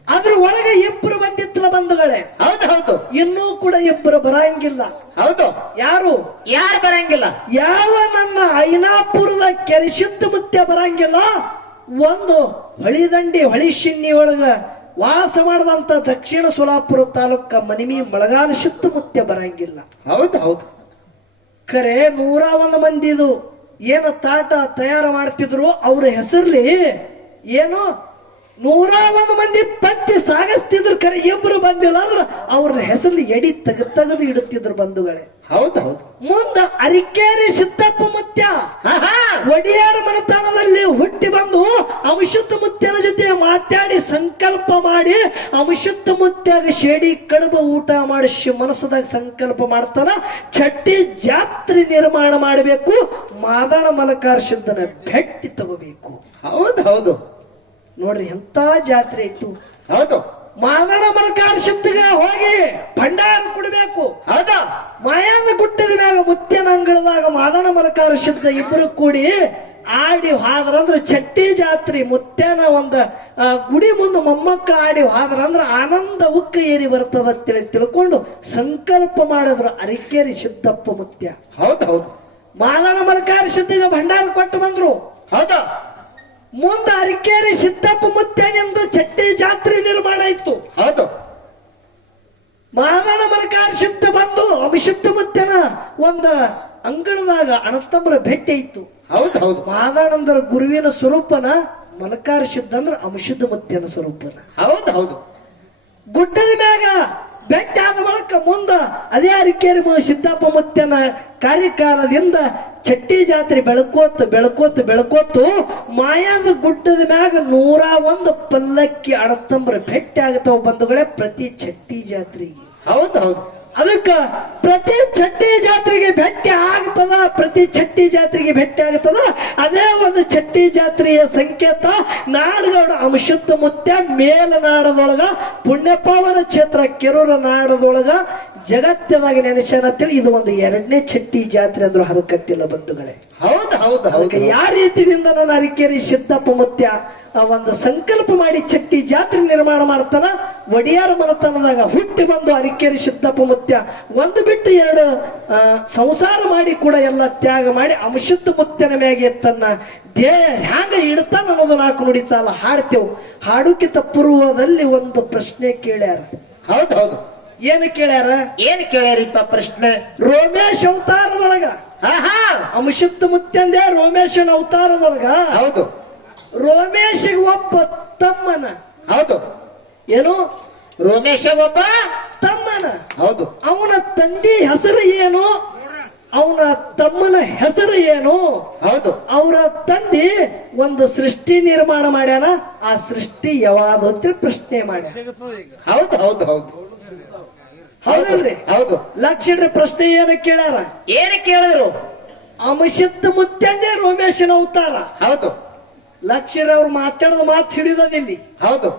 ಅದ್ರ ಒಳಗೆ 2 ಬಂದಿತ್ತಲ್ಲ ಬಂಧುಗಳೇ. ಹೌದು ಹೌದು ಇನ್ನೂ ಕೂಡ 2 ಬರಂಗಿಲ್ಲ. ಹೌದು ಯಾರು ಬರಂಗಿಲ್ಲ? ಯಾವ ನನ್ನ ಐನಾಪುರದ ಕೆರೆಸಿದ್ದ ಮುತ್ಯ ಬರಂಗಿಲ್ಲ. ಒಂದು ಹೊಳಿ ಶಿನ್ನಿ ಒಳಗ ವಾಸ ಮಾಡದಂತ ದಕ್ಷಿಣ ಸೋಲಾಪುರ ತಾಲೂಕ ಮನಿಮಿ ಮಳಗಾಲ ಸಿದ್ದ ಮುತ್ಯ ಬರಂಗಿಲ್ಲ. ಹೌದು ಹೌದು ಖರೆ 101 ಮಂದಿದು ಏನು ತಾಟ ತಯಾರು ಮಾಡ್ತಿದ್ರು. ಅವ್ರ ಹೆಸರ್ಲಿ ಏನು 101 ಮಂದಿ ಪತ್ತಿ ಸಾಗಿಸ್ತಿದ್ರು ಕರೆ ಇಬ್ರು ಬಂದಿಲ್ಲ ಅಂದ್ರ ಅವ್ರ ಹೆಸರಲ್ಲಿ ಎಡಿ ತೆಗೆದು ಇಡುತ್ತಿದ್ರು ಬಂಧುಗಳೇ. ಹೌದೌದು. ಮುಂದ ಅರಿಕೇರಿ ಸಿದ್ದಪ್ಪ ಮುತ್ಯ ಒಡಿಯಾರ ಮನೆತನದಲ್ಲಿ ಹುಟ್ಟಿ ಬಂದು ಅಮಶುದ್ಧ ಮುತ್ಯನ ಜೊತೆ ಮಾತಾಡಿ ಸಂಕಲ್ಪ ಮಾಡಿ ಅಮಶುದ್ಧ ಮುತ್ಯಾಗ ಶೇಡಿ ಕಡುಬು ಊಟ ಮಾಡಿಸಿ ಮನಸ್ಸದಾಗ ಸಂಕಲ್ಪ ಮಾಡ್ತಾನ ಚಟ್ಟಿ ಜಾತ್ರೆ ನಿರ್ಮಾಣ ಮಾಡಬೇಕು, ಮಾದಣ ಮಲಕಾರ ಸಿದ್ಧನ ಭೇಟಿ ತಗೋಬೇಕು. ಹೌದೌದು ನೋಡ್ರಿ ಎಂತ ಜಾತ್ರೆ ಇತ್ತು. ಹೌದು. ಮಾದಣ ಮಲಕಾರ ಸಿದ್ಧಗ ಹೋಗಿ ಭಂಡಾರ ಕುಡಬೇಕು. ಹೌದಾ. ಮಾಯಾದ ಗುಟ್ಟದ ಮ್ಯಾಗ ಮುತ್ಯನ ಅಂಗಳದಾಗ ಮಾದಣ ಮಲಕಾರ ಸಿದ್ಧ ಇಬ್ಬರು ಕೂಡಿ ಆಡಿ ಹಾದ್ರಂದ್ರ ಚಟ್ಟಿ ಜಾತ್ರೆ ಮುತ್ಯನ ಒಂದ ಗುಡಿ ಮುಂದೆ ಮೊಮ್ಮಕ್ಕಳು ಆಡಿ ಹಾದ್ರಂದ್ರ ಆನಂದ ಉಕ್ಕ ಏರಿ ಬರ್ತದ ಅಂತೇಳಿ ತಿಳ್ಕೊಂಡು ಸಂಕಲ್ಪ ಮಾಡಿದ್ರು ಅರಿಕೇರಿ ಸಿದ್ದಪ್ಪ ಮುತ್ಯ. ಹೌದೌದು. ಮಾದಣ ಮಲಕಾರ ಸಿದ್ಧಿಗ ಭಂಡಾರ ಕೊಟ್ಟು ಬಂದ್ರು. ಹೌದಾ. ಮುಂದೆ ಅರಿಕೇರಿ ಸಿದ್ದಪ್ಪ ಮುತ್ಯನಿಂದ ಚಟ್ಟಿ ಜಾತ್ರೆ ನಿರ್ಮಾಣ ಇತ್ತು. ಹೌದು. ಮಾದಣ ಮಲಕಾರ ಸಿದ್ಧ ಬಂದು ಅಭಿಷಿದ್ಧ ಮುತ್ಯನ ಒಂದ ಅಂಗಳದಾಗ ಅಣತಂಬರ ಭೇಟಿ ಇತ್ತು. ಹೌದೌದು. ಮಾದಾಣಂದ್ರ ಗುರುವಿನ ಸ್ವರೂಪನ, ಮಲಕಾರ ಸಿದ್ಧ ಅಂದ್ರ ಅಮಶುದ್ಧ ಮುತ್ಯನ ಸ್ವರೂಪನ. ಹೌದೌದು. ಗುಡ್ಡದ ಮ್ಯಾಗ ಬೆಟ್ಟ ಆದ ಬಳಿಕ ಮುಂದ ಅದೇ ಅರಿಕೇರಿ ಸಿದ್ದಪ್ಪ ಮುತ್ಯನ ಕಾರ್ಯಕಾಲದಿಂದ ಚಟ್ಟಿ ಜಾತ್ರೆ ಬೆಳಕೋತು ಮಾಯಾದ ಗುಡ್ಡದ ಮ್ಯಾಗ 101 ಪಲ್ಲಕ್ಕಿ ಅಣತಂಬರ ಭೇಟಿ ಆಗತಾವ ಬಂಧುಗಳೇ ಪ್ರತಿ ಚಟ್ಟಿ ಜಾತ್ರೆಗೆ. ಹೌದೌದು. ಅದಕ್ಕ ಪ್ರತಿ ಚಟ್ಟಿ ಜಾತ್ರೆಗೆ ಭೇಟಿ ಆಗ್ತದ. ಅದೇ ಒಂದು ಚಟ್ಟಿ ಜಾತ್ರೆಯ ಸಂಕೇತ ನಾಡಗೌಡ ಅಮಶುದ್ಧ ಮುತ್ಯ ಮೇಲನಾಡದೊಳಗ ಪುಣ್ಯಪಾವನ ಕ್ಷೇತ್ರ ಕೆರೂರ ನಾಡದೊಳಗ ಜಗತ್ತದಾಗ ನೆನೆಸ್ಯಾನ ಅಂತೇಳಿ ಇದು ಒಂದು 2ನೇ ಚಟ್ಟಿ ಜಾತ್ರೆ ಅಂದ್ರೂ ಹರಕತ್ತಿಲ್ಲ ಬಂಧುಗಳೇ. ಹೌದೌದು. ಅದಕ್ಕೆ ಯಾವ ರೀತಿಯಿಂದ ನಾನು ಅರಿಕೇರಿ ಸಿದ್ದಪ್ಪ ಮುತ್ಯ ಒಂದು ಸಂಕಲ್ಪ ಮಾಡಿ ಚಟ್ಟಿ ಜಾತ್ರೆ ನಿರ್ಮಾಣ ಮಾಡ್ತಾನ. ಒಡಿಯಾರ ಮನೆತನದಾಗ ಹುಟ್ಟಿ ಬಂದು ಅರಿಕೇರಿ ಸಿದ್ದಪ್ಪ ಮುತ್ಯ ಒಂದು ಬಿಟ್ಟು 2 ಸಂಸಾರ ಮಾಡಿ ಕೂಡ ಎಲ್ಲ ತ್ಯಾಗ ಮಾಡಿ ಅಮಶುದ್ಧ ಮುತ್ಯನ ಮ್ಯಾಗೆ ತನ್ನ ಧ್ಯೇಯ ಹ್ಯಾಂಗ ಇಡ್ತಾನ ಅನ್ನೋದು 4 ನುಡಿ ಸಾಲ ಹಾಡ್ತೇವು. ಹಾಡುಕಿತ ಪೂರ್ವದಲ್ಲಿ ಒಂದು ಪ್ರಶ್ನೆ ಕೇಳ್ಯಾರ. ಹೌದೌದು. ಏನು ಕೇಳ್ಯಾರ? ಏನ್ ಕೇಳ್ಯಾರಿಪ್ಪ ಪ್ರಶ್ನೆ? ರೋಮೇಶ್ ಅವತಾರದೊಳಗ ಅಮಶುದ್ಧ ಮುತ್ಯಂದೇ ರೋಮೇಶನ ಅವತಾರದೊಳಗ ಹೌದು ರೋಮೇಶಿಗೆ ಒಬ್ಬ ತಮ್ಮನ. ಹೌದು. ಏನು? ರೋಮೇಶ ಒಬ್ಬ ತಮ್ಮನ. ಹೌದು. ಅವನ ತಂದೆ ಹೆಸರು ಏನು? ಅವನ ತಮ್ಮನ ಹೆಸರು ಏನು? ಹೌದು. ಅವರ ತಂದೆ ಒಂದು ಸೃಷ್ಟಿ ನಿರ್ಮಾಣ ಮಾಡ್ಯಾನ. ಆ ಸೃಷ್ಟಿ ಯಾವುದು ಅಂತೇಳಿ ಪ್ರಶ್ನೆ ಮಾಡ್ಯಾನ. ಹೌದು ಹೌದು ಹೌದು ಹೌದಲ್ರಿ? ಹೌದು. ಲಕ್ಷಡ್ರಿ ಪ್ರಶ್ನೆ ಏನ ಕೇಳ್ಯಾರ? ಏನ್ ಕೇಳಿದ್ರು? ಅಮಶುದ್ಧ ಮುತ್ಯಂದೇ ರೋಮೇಶನ ಅವತಾರ. ಹೌದು. ಲಕ್ಷರ ಅವ್ರು ಮಾತಾಡೋದು ಮಾತು ಹಿಡಿಯೋದಿಲ್ಲಿ. ಹೌದು.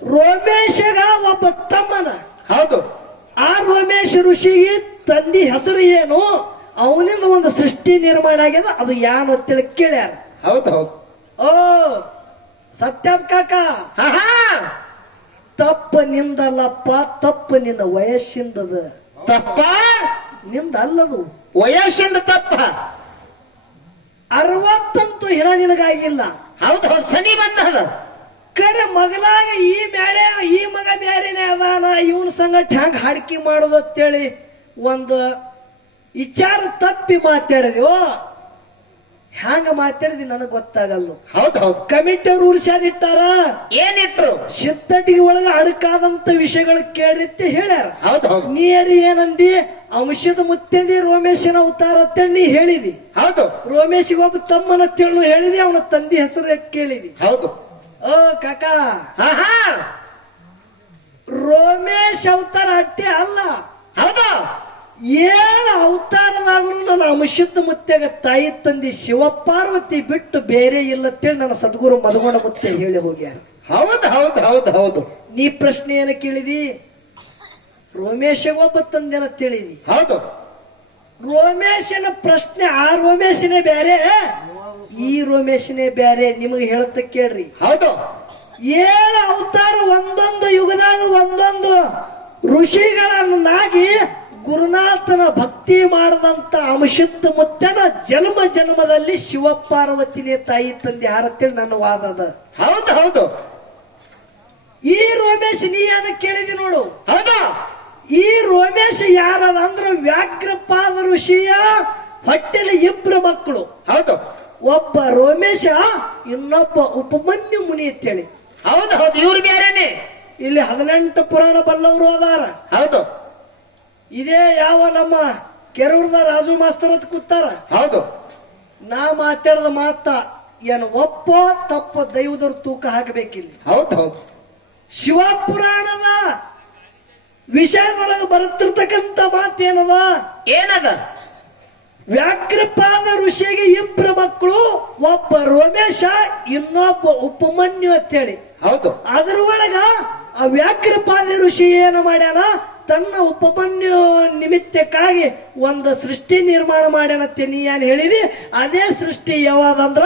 ರೋಮೇಶಗ ಒಬ್ಬ ತಮ್ಮನ. ಹೌದು. ಆ ರೋಮೇಶ ಋಷಿಗೆ ತಂದಿ ಹೆಸರು ಏನು? ಅವನಿಂದ ಒಂದು ಸೃಷ್ಟಿ ನಿರ್ಮಾಣ ಆಗ್ಯದ, ಅದು ಯಾನು ಅಂತೇಳಿ ಕೇಳ್ಯಾರ. ಹೌದು ಹೌದು. ಓ ಸತ್ಯಂ ಕಾಕ, ತಪ್ಪ ನಿಂದಲ್ಲಪ್ಪ, ತಪ್ಪ ನಿನ್ನ ವಯಸ್ಸಿಂದದ. ತಪ್ಪ ನಿಂದ ಅಲ್ಲದು, ವಯಸ್ಸಿಂದ ತಪ್ಪ. 60 ಹಿರ ನಿನಗಾಗಿಲ್ಲ. ಹೌದು ಹೌದು. ಶನಿ ಬಂದದ ಕರೆ ಮಗಲಾಗ ಈ ಮಗ ಬ್ಯಾರೇನೆ ಅದಾನ, ಇವನ್ ಸಂಗಟ ಹ್ಯಾಂಗ ಹಾಡಿಕೆ ಮಾಡೋದು ಅಂತೇಳಿ ಒಂದು ವಿಚಾರ ತಪ್ಪಿ ಮಾತಾಡಿದ್ಯೋ. ಹ್ಯಾಂಗ ಮಾತಾಡಿದಿ ನನಗ್ ಗೊತ್ತಾಗಲ್ಲ. ಹೌದು ಹೌದು. ಕಮಿಟಿ ಅವ್ರು ಉರ್ಸಾನಿಟ್ಟಾರ. ಏನಿಟ್ರು? ಶಿತ್ತಟಿಗೆ ಒಳಗ ಅಡಕಾದಂತ ವಿಷಯಗಳು ಕೇಳಿತ್ತೆ ಹೇಳ್ಯಾರ. ಹೌದು ಹೌದು. ನೀರಿ ಏನಂದಿ? ಅಂಶದ ಮುತ್ತಂದಿ ರೋಮೇಶನ ಅವತಾರ ಅಂತೇಳಿ ನೀ ಹೇಳಿದಿ. ಹೌದು. ರೋಮೇಶಿಗೆ ಒಬ್ಬ ತಮ್ಮನ ಅಂತೇಳಿ ಹೇಳಿದಿ, ಅವನ ತಂದೆ ಹೆಸರು ಕೇಳಿದಿ. ಹೌದು. ಓ ಕಾಕ, ರೋಮೇಶ್ ಅವತಾರ ಅಟ್ಟೆ ಅಲ್ಲ. ಹೌದು. 7 ಅವತಾರದಾಗೂ ನನ್ನ ಅಮಶುದ್ಧ ಮುತ್ಯಾಗ ತಾಯಿ ತಂದಿ ಶಿವಪಾರ್ವತಿ ಬಿಟ್ಟು ಬೇರೆ ಇಲ್ಲ ಅಂತೇಳಿ ನನ್ನ ಸದ್ಗುರು ಮದಗೊಂಡ ಮುತ್ಯ ಹೇಳಿ ಹೋಗ್ಯಾರ. ಹೌದು ಹೌದು ಹೌದು ಹೌದು. ನೀ ಪ್ರಶ್ನೆ ಏನ ಕೇಳಿದಿ? ರೋಮೇಶ ಒಬ್ಬ ತಂದೆನ ತಿಳಿದಿ. ಹೌದು. ರೋಮೇಶನ ಪ್ರಶ್ನೆ ಆ ರೋಮೇಶನೇ ಬ್ಯಾರೆ, ಈ ರೋಮೇಶನೇ ಬ್ಯಾರೆ. ನಿಮಗೆ ಹೇಳತ್ತ ಕೇಳ್ರಿ. ಹೌದು. 7 ಅವತಾರ ಒಂದೊಂದು ಯುಗದಾಗ ಒಂದೊಂದು ಋಷಿಗಳನ್ನಾಗಿ ಗುರುನಾಥನ ಭಕ್ತಿ ಮಾಡದಂತ ಅಮಶುದ್ಧ ಮುತ್ಯನ ಜನ್ಮದಲ್ಲಿ ಶಿವಪಾರ್ವತಿನೇ ತಾಯಿ ತಂದೆ ಹಾರತ್ತೇಳಿ ನನ್ನ ವಾದ ಅದ. ಹೌದು ಹೌದು. ಈ ರೋಮೇಶ್ ನೀ ಏನ ಕೇಳಿದಿ ನೋಡು. ಹೌದು. ಈ ರೋಮೇಶ್ ಯಾರ ಅಂದ್ರೆ ವ್ಯಾಘ್ರಪಾದ ಋಷಿಯ ಹೊಟ್ಟೆಲಿ 2 ಮಕ್ಕಳು. ಹೌದು. ಒಬ್ಬ ರೋಮೇಶ, ಇನ್ನೊಬ್ಬ ಉಪಮನ್ಯು ಮುನಿ ಅಂತೇಳಿ. ಹೌದು ಹೌದು ಇವ್ರು ಬೇರೆನೆ. ಇಲ್ಲಿ 18 ಪುರಾಣ ಬಲ್ಲವರು ಅದಾರ. ಹೌದು ಇದೇ ಯಾವ ನಮ್ಮ ಕೆರೂರದ ರಾಜು ಮಾಸ್ತರ್ ಅಂತ ಕೂತಾರ. ಹೌದು ನಾ ಮಾತಾಡದ ಮಾತ ಏನು ಒಪ್ಪೋ ತಪ್ಪ ದೈವದವ್ರ ತೂಕ ಹಾಕಬೇಕಿಲ್ಲ. ಹೌದು ಹೌದು ಶಿವಪುರಾಣದ ವಿಷಯದೊಳಗೆ ಬರುತ್ತಿರ್ತಕ್ಕಂಥ ಮಾತೇನದ? ಏನದ? ವ್ಯಾಘ್ರಪಾದ ಋಷಿಗೆ ಇಬ್ಬರು ಮಕ್ಕಳು, ಒಬ್ಬ ರೋಮೇಶ, ಇನ್ನೊಬ್ಬ ಉಪಮನ್ಯು ಅಂತೇಳಿ. ಹೌದು ಅದ್ರ ಒಳಗ ಆ ವ್ಯಾಘ್ರಪಾದ ಋಷಿ ಏನು ಮಾಡ್ಯಾನ? ತನ್ನ ಉಪಮನ್ಯು ನಿಮಿತ್ತಕ್ಕಾಗಿ ಒಂದು ಸೃಷ್ಟಿ ನಿರ್ಮಾಣ ಮಾಡ್ಯಾನತ್ತೆ. ನೀ ಏನ್ ಹೇಳಿದಿ? ಅದೇ ಸೃಷ್ಟಿ ಯಾವಾದಂದ್ರ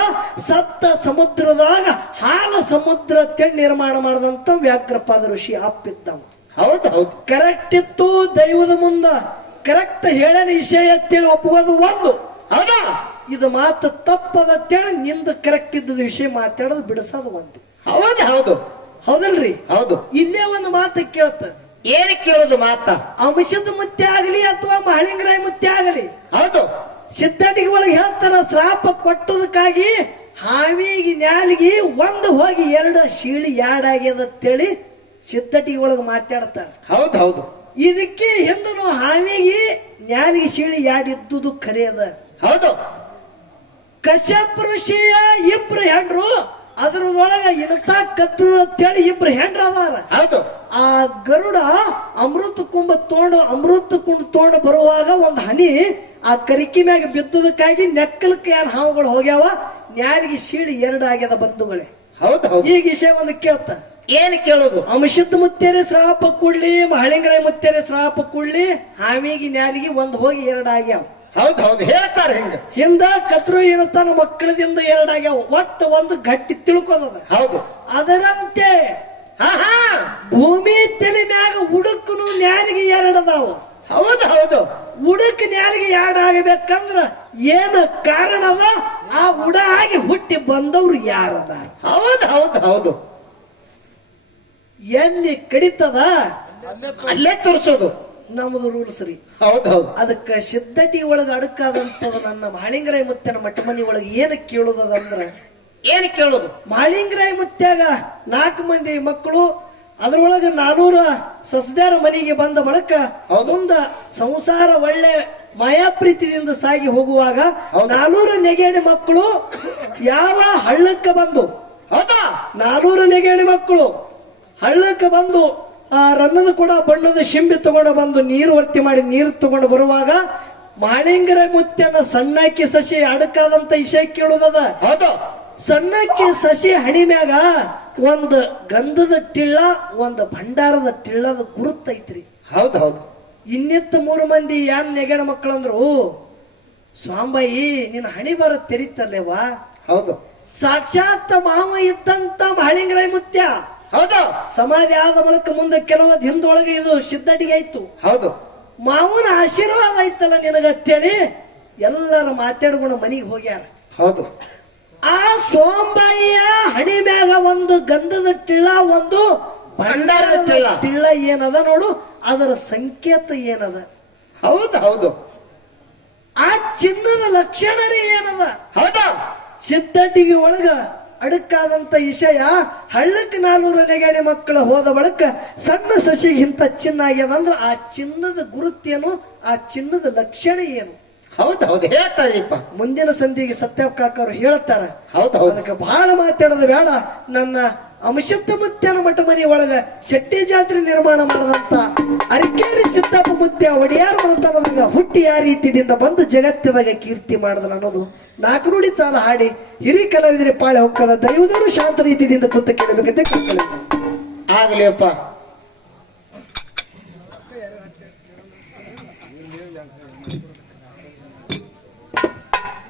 ಸಪ್ತ ಸಮುದ್ರದಾಗ ಹಾಲ ಸಮುದ್ರ ಅಂತೇಳಿ ನಿರ್ಮಾಣ ಮಾಡದಂತ ವ್ಯಾಘ್ರಪಾದ ಋಷಿ ಅಪ್ಪಿದ್ದವ. ಹೌದು ಹೌದು ಕರೆಕ್ಟ್ ಇತ್ತು. ದೈವದ ಮುಂದ ಕರೆಕ್ಟ್ ಹೇಳನ ವಿಷಯ ಅಂತೇಳಿ ಒಪ್ಪುವುದು ಒಂದು. ಹೌದಾ? ಇದು ಮಾತು ತಪ್ಪದಂತೇಳಿ ನಿಂದು ಕರೆಕ್ಟ್ ಇದ್ದದ ವಿಷಯ ಮಾತಾಡೋದು ಬಿಡಿಸೋದು ಒಂದು. ಹೌದು ಹೌದು ಹೌದಲ್ರಿ? ಹೌದು. ಇಲ್ಲೇ ಒಂದು ಮಾತು ಕೇಳ್ತ. ಏನ್ ಕೇಳುದು ಮಾತ? ಅಂಶದ ಮುತ್ತೆ ಆಗಲಿ ಅಥವಾ ಮಹಳಿಂಗರಾಯ ಮುತ್ತೆ ಆಗಲಿ, ಹೌದು ಸಿದ್ಧಾಟಿಗೆ ಒಳಗೆ ಹೇಳ್ತಾರ, ಶ್ರಾಪ ಕೊಟ್ಟದಕ್ಕಾಗಿ ಹಾವಿಗೆ ನ್ಯಾಲಿಗೆ ಒಂದು ಹೋಗಿ 2 ಶೀಳಿ ಯಾಡಾಗ್ಯದ ಅಂತೇಳಿ ಸಿದ್ಧಟಿಗೆ ಒಳಗೆ ಮಾತಾಡ್ತಾರ. ಹೌದು ಹೌದು ಇದಕ್ಕೆ ಹಿಂದನು ಹಾವಿಗೆ ನ್ಯಾಲಿಗೆ ಶೀಳಿ ಯಾಡಿದ್ದುದು ಖರೆ ಅದ. ಹೌದು ಕಶ್ಯಪ ಋಷಿಯ ಇಬ್ರು ಹೆಂಡ್ರು, ಅದ್ರದೊಳಗ ಇಂಥ ಕದ್ರು ಅಂತೇಳಿ ಇಬ್ರು ಹೆಂಡ್ರ ಅದಾರ. ಹೌದು ಆ ಗರುಡ ಅಮೃತ ಕುಂಭ ತೊಗೊಂಡು ಬರುವಾಗ ಒಂದು ಹನಿ ಆ ಕರಿಕಿ ಮ್ಯಾಗ ಬಿದ್ದದಕ್ಕಾಗಿ ನೆಕ್ಕಲಕ್ಕೆ ಏನ್ ಹಾವುಗಳು ಹೋಗ್ಯಾವ, ನ್ಯಾಲಿಗೆ ಶೀಳಿ 2 ಆಗ್ಯದ ಬಂಧುಗಳೇ. ಹೌದು ಹೌದು ಈಗ ವಿಷಯ ಒಂದು ಕೇಳ್ತ. ಏನ್ ಕೇಳುದು? ಅಂಶದ ಮುತ್ತೇರೆ ಶ್ರಾಪ ಕೊಡ್ಲಿ, ಮಹಳಿಂಗರಾಯ ಮುತ್ತೇರೆ ಶ್ರಾಪ ಕೊಡ್ಲಿ, ಹಾವಿಗೆ ನ್ಯಾಲಿಗೆ ಒಂದು ಹೋಗಿ 2 ಆಗ್ಯಾವ. ಹೌದು ಹೌದು ಹೇಳ್ತಾರೆ ಹಿಂಗ. ಹಿಂದ ಕತ್ರು ಏನು ತನ್ನ ಮಕ್ಕಳದಿಂದ 2 ಆಗ್ಯಾವ. ಒಟ್ಟು ಒಂದು ಗಟ್ಟಿ ತಿಳ್ಕೋದದ. ಹೌದು ಅದರಂತೆ ಹಾ ಹಾ ಭೂಮಿ ತಲೆ ಮ್ಯಾಗ ಉಡುಕನು ನ್ಯಾಲಿಗೆ 2 ಅದಾವ. ಹೌದು ಹೌದು ಉಡಕ್ ನ್ಯಾಲಿಗೆ 2 ಆಗಬೇಕಂದ್ರ ಏನ ಕಾರಣ ಅದ? ಆ ಉಡ ಆಗಿ ಹುಟ್ಟಿ ಬಂದವ್ರು ಯಾರದ? ಹೌದು ಹೌದು ಹೌದು ಎಲ್ಲಿ ಕಡಿತದ ಅಲ್ಲೇ ತೋರಿಸೋದು ನಮ್ಮದು ರೂಲ್ಸ್ ರೀ. ಹೌದು ಹೌದು ಅದಕ್ಕ ಸಿದ್ಧಟಿ ಒಳಗ ಅಡಕಾದಂತದ ನನ್ನ ಮಹಳಿಂಗರಾಯ ಮುತ್ತನ ಮಠಮನಿ ಒಳಗ ಏನ ಕೇಳುದಂದ್ರ, ಏನ್ ಕೇಳುದು? ಮಹಳಿಂಗರಾಯ ಮುತ್ಯಾಗ 4 ಮಂದಿ ಮಕ್ಕಳು, ಅದ್ರೊಳಗ 400 ಸಸ್ದ್ಯಾರ ಮನೆಗೆ ಬಂದ ಬಳಕ ಮುಂದ ಸಂಸಾರ ಒಳ್ಳೆ ಮಾಯಾಪ್ರೀತಿಯಿಂದ ಸಾಗಿ ಹೋಗುವಾಗ 400 ನೆಗೇಡಿ ಮಕ್ಕಳು ಯಾವ ಹಳ್ಳಕ್ಕೆ ಬಂದು, ಹೌದಾ? 400 ನೆಗೇಡಿ ಮಕ್ಕಳು ಹಳ್ಳಕ್ಕೆ ಬಂದು ಆ ರನ್ನದ ಕೂಡ ಬಣ್ಣದ ಶಿಂಬಿ ತಗೊಂಡು ಬಂದು ನೀರು ವರ್ತಿ ಮಾಡಿ ನೀರು ತಗೊಂಡು ಬರುವಾಗ ಮಹಳಿಂಗರಾಯ ಮುತ್ಯನ ಸಣ್ಣಕ್ಕಿ ಸಸಿ ಅಡಕಾದಂತ ವಿಷಯ ಕೇಳುದದ. ಹೌದು ಸಣ್ಣಕ್ಕಿ ಸಸಿ ಹಣಿ ಮ್ಯಾಗ ಒಂದು ಗಂಧದ ಟಿಳ್ಳ, ಒಂದು ಭಂಡಾರದ ಟಿಳ್ಳದ ಗುರುತೈತ್ರಿ. ಹೌದು ಹೌದು ಇನ್ನಿತ್ತ 3 ಮಂದಿ ಯಾನ್ ನೆಗಡ ಮಕ್ಕಳಂದ್ರು, ಸ್ವಾಂಬಾಯಿ ನಿನ್ನ ಹಣಿ ಬರ ತೆರಿತಲ್ಲೇವಾ? ಹೌದು ಸಾಕ್ಷಾತ್ ಮಾವ ಇದ್ದಂತ ಮಹಳಿಂಗರಾಯ ಮುತ್ಯ ಹೌದು ಸಮಾಧಿ ಆದ ಬಳಿಕ ಮುಂದೆ ಕೆಲವು ಹಿಂದೊಳಗೆ ಇದು ಸಿದ್ಧಟಿಗೆ ಆಯ್ತು. ಹೌದು ಮಾವನ ಆಶೀರ್ವಾದ ಐತಲ್ಲ ನಿನಗತ್ತೇಳಿ ಎಲ್ಲರೂ ಮಾತಾಡ್ಕೊಂಡು ಮನೆಗೆ ಹೋಗ್ಯಾರ. ಹೌದು ಆ ಸೋಂಬಾಯಿಯ ಹಣಿ ಮ್ಯಾಗ ಒಂದು ಗಂಧದ ಟಿಳ್ಳ, ಒಂದು ಭಂಡಾರದ ಟಿಳ್ಳ ಏನದ ನೋಡು, ಅದರ ಸಂಕೇತ ಏನದ? ಹೌದು ಹೌದು ಆ ಚಿನ್ನದ ಲಕ್ಷಣರೇ ಏನದ? ಹೌದಾ? ಸಿದ್ಧಟಿಗೆ ಒಳಗ ಅಡಕಾದಂತ ವಿಷಯ ಹಳ್ಳಕ್ಕೆ 400 ನೆಗಡಿ ಮಕ್ಕಳ ಹೋದ ಬಳಿಕ ಸಣ್ಣ ಸಸಿಗೆ ಇಂಥ ಚಿನ್ನ ಆಗ್ಯದ ಅಂದ್ರ ಆ ಚಿನ್ನದ ಗುರುತೇನು, ಆ ಚಿನ್ನದ ಲಕ್ಷಣ ಏನು? ಹೌದು ಹೌದು ಹೇಳ್ತಾರಪ್ಪ. ಮುಂದಿನ ಸಂಧಿಗೆ ಸತ್ಯ ಕಾಕರು ಹೇಳ್ತಾರ. ಹೌದು ಹೌದು ಅದಕ್ಕೆ ಬಹಳ ಮಾತಾಡೋದು ಬೇಡ. ನನ್ನ ಅಂಶದ ಮುತ್ಯನ ಮಠ ಮನೆ ಒಳಗ ಚಟ್ಟಿ ಜಾತ್ರೆ ನಿರ್ಮಾಣ ಮಾಡದಂತ ಅರಿಕೇರಿ ಸಿದ್ದಪ್ಪ ಮುತ್ಯ ಒಡೆಯಾರ ಮನತನದಾಗ ಹುಟ್ಟಿ ಆ ರೀತಿಯಿಂದ ಬಂದು ಜಗತ್ತದಾಗ ಕೀರ್ತಿ ಮಾಡಿದ್ರು ಅನ್ನೋದು 4 ನುಡಿ ಸಾಲ ಹಾಡಿ ಹಿರಿ ಕಲಾವಿದರಿ ಪಾಳೆ ಹೊಕ್ಕದ ದೈವದವರು ಶಾಂತ ರೀತಿಯಿಂದ ಕುಂತ ಕೇಳಬೇಕಂತ ಕೇಳ್ಕೊಳ್ಳಿ. ಆಗ್ಲಿಯಪ್ಪ.